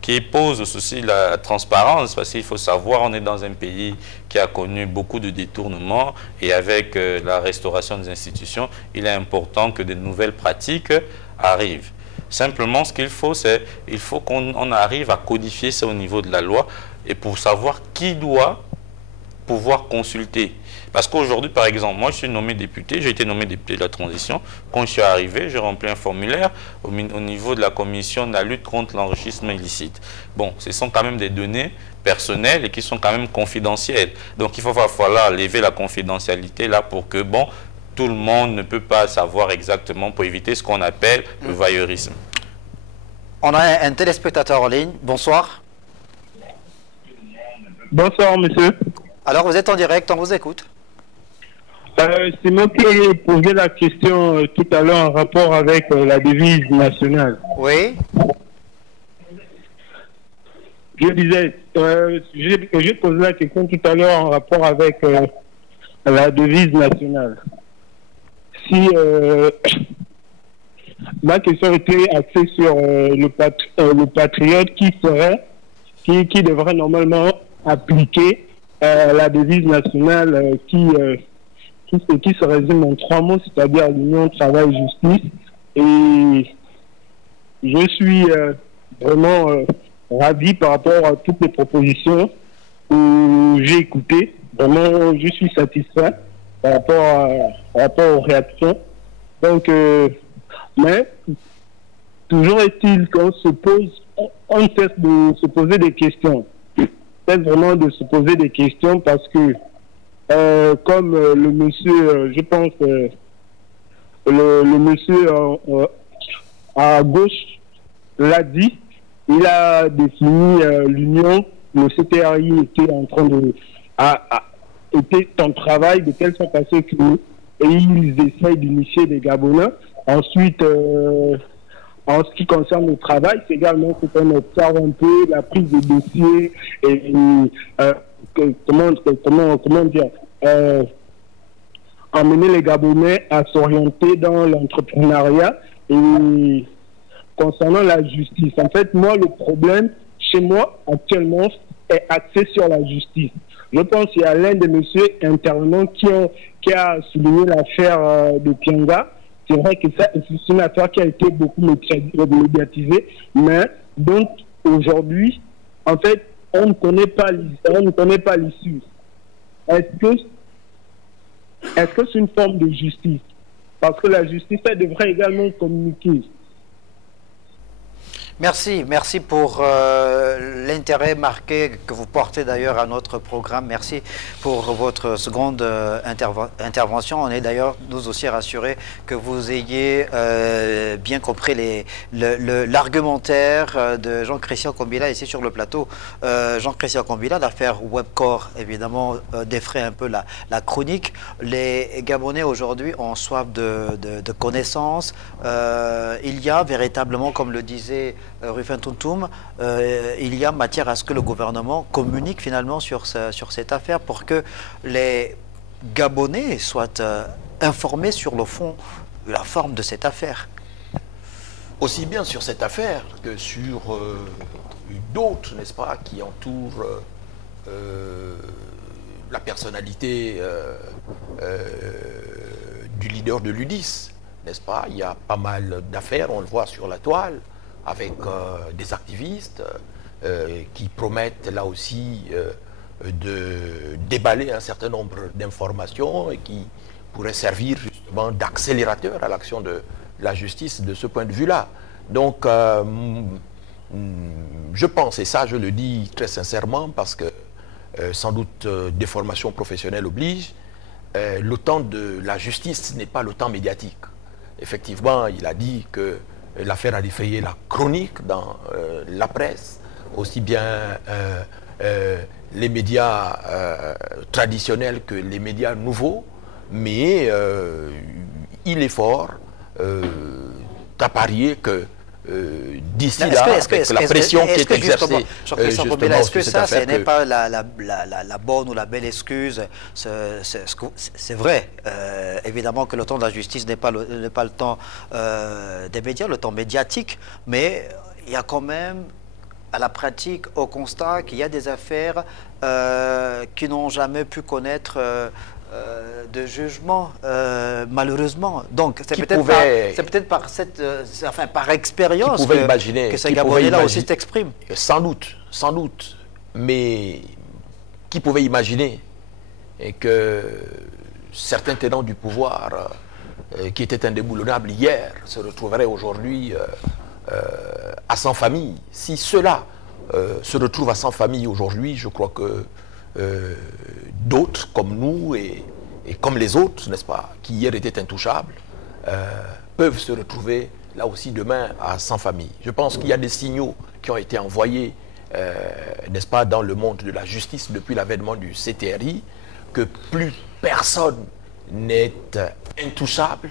qui pose aussi la transparence, parce qu'il faut savoir, on est dans un pays qui a connu beaucoup de détournements et avec la restauration des institutions, il est important que de nouvelles pratiques arrivent. Simplement, ce qu'il faut, c'est qu'il faut qu'on arrive à codifier ça au niveau de la loi et pour savoir qui doit pouvoir consulter. Parce qu'aujourd'hui, par exemple, moi je suis nommé député, j'ai été nommé député de la transition. Quand je suis arrivé, j'ai rempli un formulaire au niveau de la commission de la lutte contre l'enrichissement illicite. Bon, ce sont quand même des données personnelles et qui sont quand même confidentielles. Donc il va falloir lever la confidentialité là pour que, bon, tout le monde ne peut pas savoir exactement pour éviter ce qu'on appelle le voyeurisme. On a un téléspectateur en ligne. Bonsoir. Bonsoir, monsieur. Alors, vous êtes en direct, on vous écoute. C'est moi qui ai posé la question tout à l'heure en rapport avec la devise nationale. Oui. Je disais, j'ai posé la question tout à l'heure en rapport avec la devise nationale. Si ma question était axée sur le patriote qui devrait normalement appliquer la devise nationale qui se résume en 3 mots, c'est-à-dire l'union, travail, justice. Et je suis vraiment ravi par rapport à toutes les propositions que j'ai écoutées. Vraiment, je suis satisfait par rapport aux réactions. Donc, mais toujours est-il qu'on se pose, on cesse de se poser des questions. C'est vraiment de se poser des questions parce que, comme le monsieur, je pense, le monsieur à gauche l'a dit, il a défini l'union, le CTRI était en train de était en travail de telle sorte à ce que ils essayent d'initier des Gabonais. Ensuite, en ce qui concerne le travail, c'est également qu'on observe un peu la prise de dossiers et comment dire amener les Gabonais à s'orienter dans l'entrepreneuriat. Et concernant la justice, en fait, moi, le problème chez moi actuellement est axé sur la justice. Je pense qu'il y a l'un des messieurs intervenants qui a souligné l'affaire de Pianga. C'est vrai que ça, c'est une affaire qui a été beaucoup médiatisée, mais donc aujourd'hui, en fait, on ne connaît pas l'issue. Est-ce que c'est une forme de justice? Parce que la justice, elle devrait également communiquer. Merci pour l'intérêt marqué que vous portez d'ailleurs à notre programme. Merci pour votre seconde intervention. On est d'ailleurs nous aussi rassurés que vous ayez bien compris l'argumentaire de Jean-Christian Kombila ici sur le plateau. Jean-Christian Kombila, l'affaire Webcor, évidemment, défraie un peu la chronique. Les Gabonais aujourd'hui ont soif de connaissances. Il y a véritablement, comme le disait Rufin Tuntum, il y a matière à ce que le gouvernement communique finalement sur cette affaire pour que les Gabonais soient informés sur le fond, la forme de cette affaire. Aussi bien sur cette affaire que sur d'autres, n'est-ce pas, qui entourent la personnalité du leader de l'UDIS, n'est-ce pas? Il y a pas mal d'affaires, on le voit sur la toile, avec des activistes qui promettent là aussi de déballer un certain nombre d'informations et qui pourraient servir justement d'accélérateur à l'action de la justice de ce point de vue-là. Donc, je pense, et ça je le dis très sincèrement parce que sans doute des formations professionnelles obligent, le temps de la justice n'est pas le temps médiatique. Effectivement, il a dit que l'affaire a défrayé la chronique dans la presse, aussi bien les médias traditionnels que les médias nouveaux, mais il est fort à parier que d'ici là, avec la pression qui est exercée est-ce que ça, ce n'est pas la bonne ou la belle excuse? C'est vrai, évidemment que le temps de la justice n'est pas le temps des médias, le temps médiatique, mais il y a quand même, à la pratique, au constat qu'il y a des affaires qui n'ont jamais pu connaître de jugement, malheureusement. Donc, c'est peut-être par expérience que ces Gabonais-là aussi s'expriment. Sans doute. Mais qui pouvait imaginer que certains tenants du pouvoir qui étaient indéboulonnables hier se retrouveraient aujourd'hui à 100 familles. Si ceux-là se retrouvent à 100 familles aujourd'hui, je crois que d'autres comme nous et comme les autres, n'est-ce pas, qui hier étaient intouchables, peuvent se retrouver là aussi demain à 100 familles. Je pense qu'il y a des signaux qui ont été envoyés, n'est-ce pas, dans le monde de la justice depuis l'avènement du CTRI, que plus personne n'est intouchable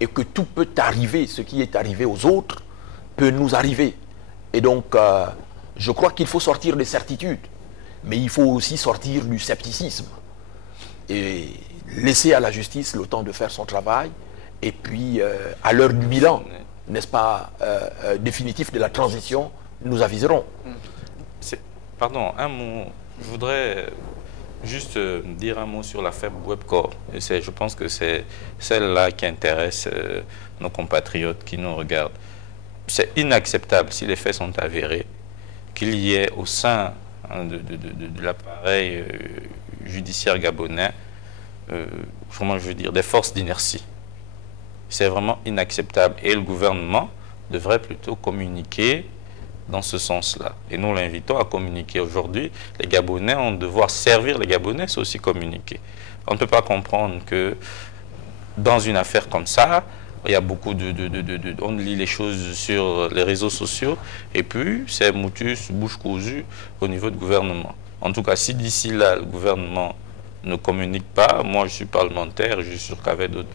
et que tout peut arriver, ce qui est arrivé aux autres peut nous arriver. Et donc, je crois qu'il faut sortir des certitudes, mais il faut aussi sortir du scepticisme et laisser à la justice le temps de faire son travail. Et puis, à l'heure du bilan, n'est-ce pas, définitif de la transition, nous aviserons. Pardon, un mot. Je voudrais juste dire un mot sur l'affaire Webcor. Je pense que c'est celle-là qui intéresse nos compatriotes qui nous regardent. C'est inacceptable, si les faits sont avérés, qu'il y ait au sein de l'appareil judiciaire gabonais, comment je veux dire, des forces d'inertie. C'est vraiment inacceptable. Et le gouvernement devrait plutôt communiquer dans ce sens-là. Et nous l'invitons à communiquer. Aujourd'hui, les Gabonais ont devoir servir les Gabonais, c'est aussi communiquer. On ne peut pas comprendre que dans une affaire comme ça, il y a beaucoup on lit les choses sur les réseaux sociaux et puis c'est moutus, bouche cousue au niveau du gouvernement. En tout cas, si d'ici là, le gouvernement ne communique pas, moi je suis parlementaire, je suis sûr qu'avec d'autres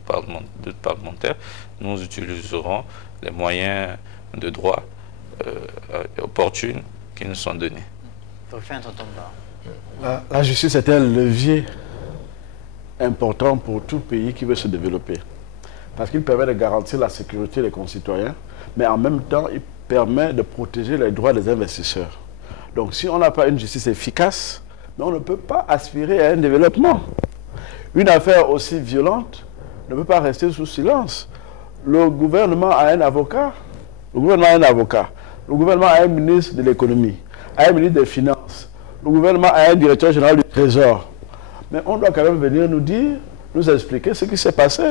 parlementaires, nous utiliserons les moyens de droit opportunes qui nous sont donnés. La justice est un levier important pour tout pays qui veut se développer. Parce qu'il permet de garantir la sécurité des concitoyens, mais en même temps, il permet de protéger les droits des investisseurs. Donc si on n'a pas une justice efficace, on ne peut pas aspirer à un développement. Une affaire aussi violente ne peut pas rester sous silence. Le gouvernement a un avocat, le gouvernement a un ministre de l'économie, a un ministre des finances, le gouvernement a un directeur général du Trésor. Mais on doit quand même venir nous dire, nous expliquer ce qui s'est passé.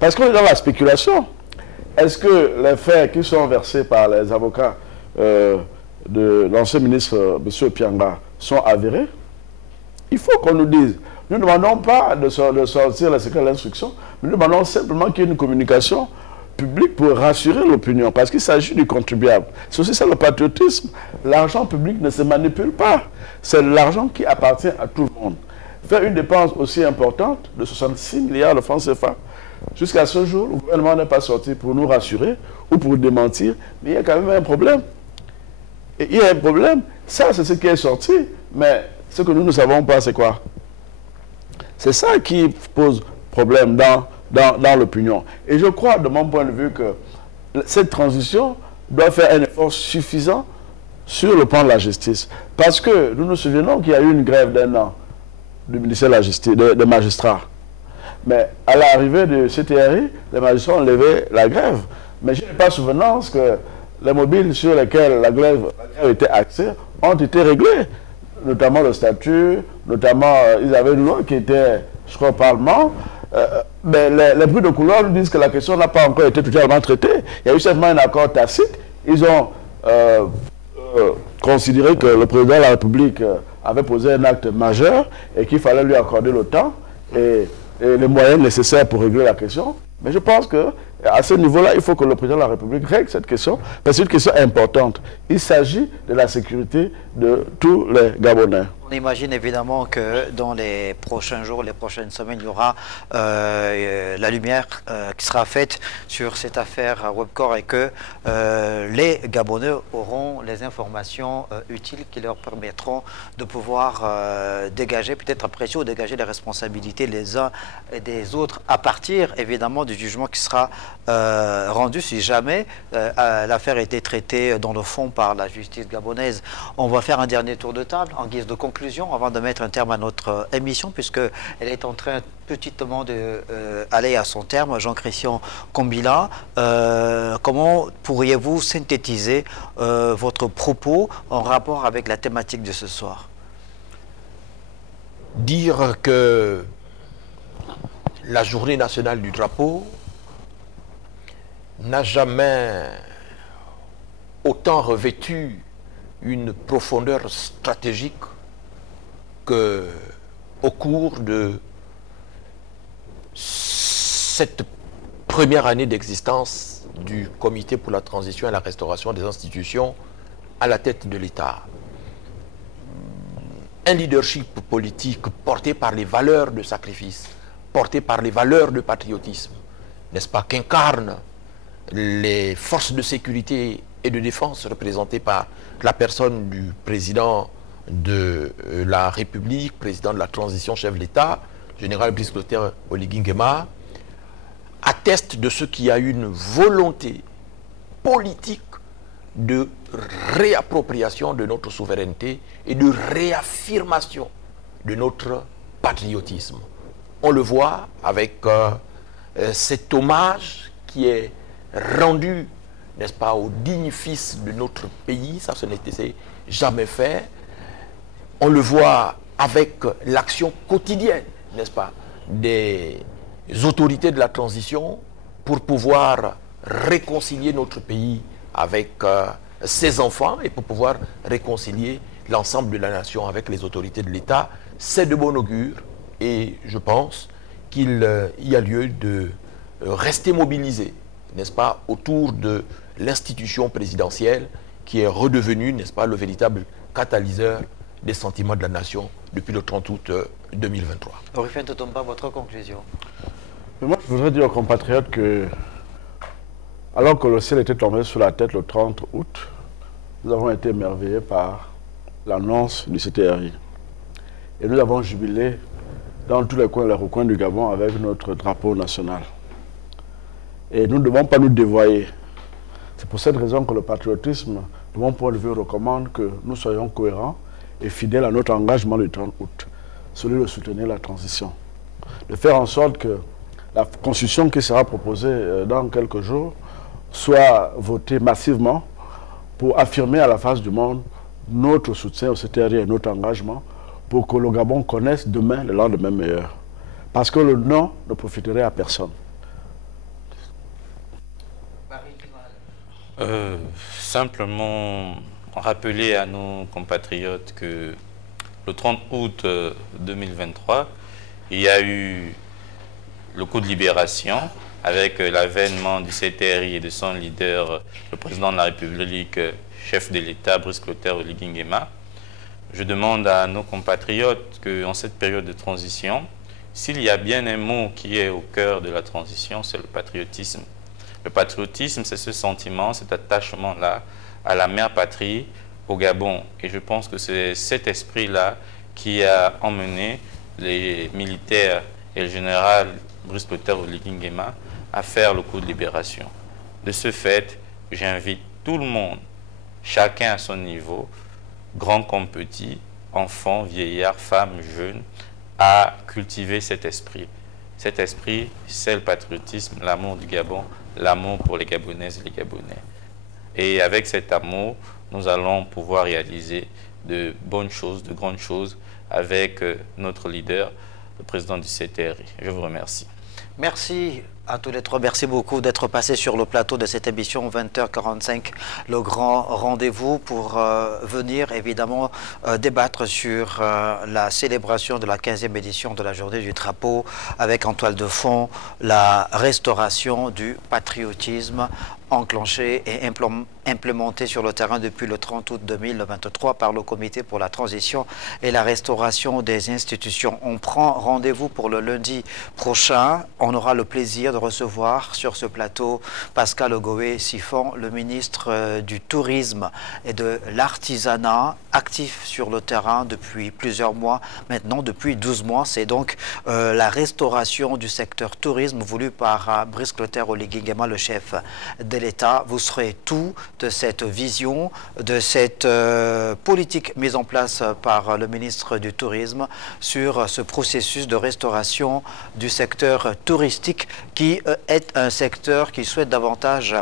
Parce qu'on est dans la spéculation. Est-ce que les faits qui sont versés par les avocats de l'ancien ministre, M. Pianga, sont avérés? Il faut qu'on nous dise. Nous ne demandons pas de sortir le secret de l'instruction, mais nous demandons simplement qu'il y ait une communication publique pour rassurer l'opinion, parce qu'il s'agit du contribuable. C'est aussi ça le patriotisme. L'argent public ne se manipule pas. C'est l'argent qui appartient à tout le monde. Faire une dépense aussi importante de 66 milliards de francs CFA, jusqu'à ce jour, le gouvernement n'est pas sorti pour nous rassurer ou pour démentir, mais il y a quand même un problème. Et il y a un problème, ça c'est ce qui est sorti, mais ce que nous ne savons pas, c'est quoi? C'est ça qui pose problème dans l'opinion. Et je crois, de mon point de vue, que cette transition doit faire un effort suffisant sur le plan de la justice. Parce que nous nous souvenons qu'il y a eu une grève d'1 an du ministère de la Justice, des magistrats. Mais à l'arrivée du CTRI, les magistrats ont levé la grève. Mais je n'ai pas souvenance que les mobiles sur lesquels la grève était axée ont été réglés. Notamment le statut, notamment, ils avaient une loi qui était, je crois, au Parlement. Mais les bruits de couloir nous disent que la question n'a pas encore été totalement traitée. Il y a eu simplement un accord tacite. Ils ont considéré que le président de la République avait posé un acte majeur et qu'il fallait lui accorder le temps et les moyens nécessaires pour régler la question. Mais je pense qu'à ce niveau-là, il faut que le président de la République règle cette question, parce que c'est une question importante. Il s'agit de la sécurité de tous les Gabonais. On imagine évidemment que dans les prochains jours, les prochaines semaines, il y aura la lumière qui sera faite sur cette affaire Webcor et que les Gabonais auront les informations utiles qui leur permettront de pouvoir dégager, peut-être apprécier ou dégager les responsabilités les uns et des autres à partir évidemment du jugement qui sera rendu si jamais l'affaire a été traitée dans le fond par la justice gabonaise. On va faire un dernier tour de table en guise de conclusion avant de mettre un terme à notre émission, puisqu'elle est en train petitement d'aller à son terme. Jean-Christian Kombila, comment pourriez-vous synthétiser votre propos en rapport avec la thématique de ce soir? Dire que la journée nationale du drapeau n'a jamais autant revêtu une profondeur stratégique qu'au cours de cette première année d'existence du Comité pour la transition et la restauration des institutions à la tête de l'État. Un leadership politique porté par les valeurs de sacrifice, porté par les valeurs de patriotisme, n'est-ce pas, qu'incarnent les forces de sécurité et de défense représentées par la personne du président de la République, président de la transition, chef de l'État, général Brice Clotaire Oligui Nguema, atteste de ce qu'il y a une volonté politique de réappropriation de notre souveraineté et de réaffirmation de notre patriotisme. On le voit avec cet hommage qui est rendu, n'est-ce pas, aux dignes fils de notre pays. Ça, jamais fait. On le voit avec l'action quotidienne, n'est-ce pas, des autorités de la transition pour pouvoir réconcilier notre pays avec ses enfants et pour pouvoir réconcilier l'ensemble de la nation avec les autorités de l'État. C'est de bon augure et je pense qu'il y a lieu de rester mobilisé, n'est-ce pas, autour de l'institution présidentielle qui est redevenue, n'est-ce pas, le véritable catalyseur des sentiments de la nation depuis le 30 août 2023. Rufin Totomba, votre conclusion? Mais moi, je voudrais dire aux compatriotes que, alors que le ciel était tombé sur la tête le 30 août, nous avons été émerveillés par l'annonce du CTRI. Et nous avons jubilé dans tous les coins et les recoins du Gabon avec notre drapeau national. Et nous ne devons pas nous dévoyer. C'est pour cette raison que le patriotisme, de mon point de vue, recommande que nous soyons cohérents et fidèles à notre engagement du 30 août, celui de soutenir la transition. De faire en sorte que la constitution qui sera proposée dans quelques jours soit votée massivement pour affirmer à la face du monde notre soutien au CTRI et notre engagement pour que le Gabon connaisse demain le lendemain meilleur. Parce que le non ne profiterait à personne. Simplement rappeler à nos compatriotes que le 30 août 2023, il y a eu le coup de libération avec l'avènement du CTRI et de son leader, le président de la République, chef de l'État, Brice Clotaire Oligui Nguema. Je demande à nos compatriotes qu'en cette période de transition, s'il y a bien un mot qui est au cœur de la transition, c'est le patriotisme. Le patriotisme, c'est ce sentiment, cet attachement-là à la mère patrie, au Gabon. Et je pense que c'est cet esprit-là qui a emmené les militaires et le général Brice Clotaire Oligui Nguema à faire le coup de libération. De ce fait, j'invite tout le monde, chacun à son niveau, grand comme petit, enfants, vieillards, femmes, jeunes, à cultiver cet esprit. Cet esprit, c'est le patriotisme, l'amour du Gabon, l'amour pour les Gabonaises et les Gabonais. Et avec cet amour, nous allons pouvoir réaliser de bonnes choses, de grandes choses avec notre leader, le président du CTRI. Je vous remercie. Merci à tous les trois. Merci beaucoup d'être passés sur le plateau de cette émission 20h45, le grand rendez-vous pour venir évidemment débattre sur la célébration de la 15e édition de la journée du drapeau avec en toile de fond la restauration du patriotisme enclenché et implémenté sur le terrain depuis le 30 août 2023 par le Comité pour la transition et la restauration des institutions. On prend rendez-vous pour le lundi prochain. On aura le plaisir de recevoir sur ce plateau Pascal Ogoé-Siphon, le ministre du Tourisme et de l'Artisanat, actif sur le terrain depuis plusieurs mois, maintenant depuis 12 mois. C'est donc la restauration du secteur tourisme voulu par Brice Clotaire Oligui Nguema, le chef de l'État. Vous serez tout de cette vision, de cette politique mise en place par le ministre du Tourisme sur ce processus de restauration du secteur touristique qui est un secteur qui souhaite davantage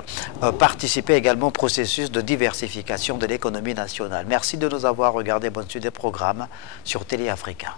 participer également au processus de diversification de l'économie nationale. Merci de nous avoir regardé. Bonne suite des programmes sur Télé Africa.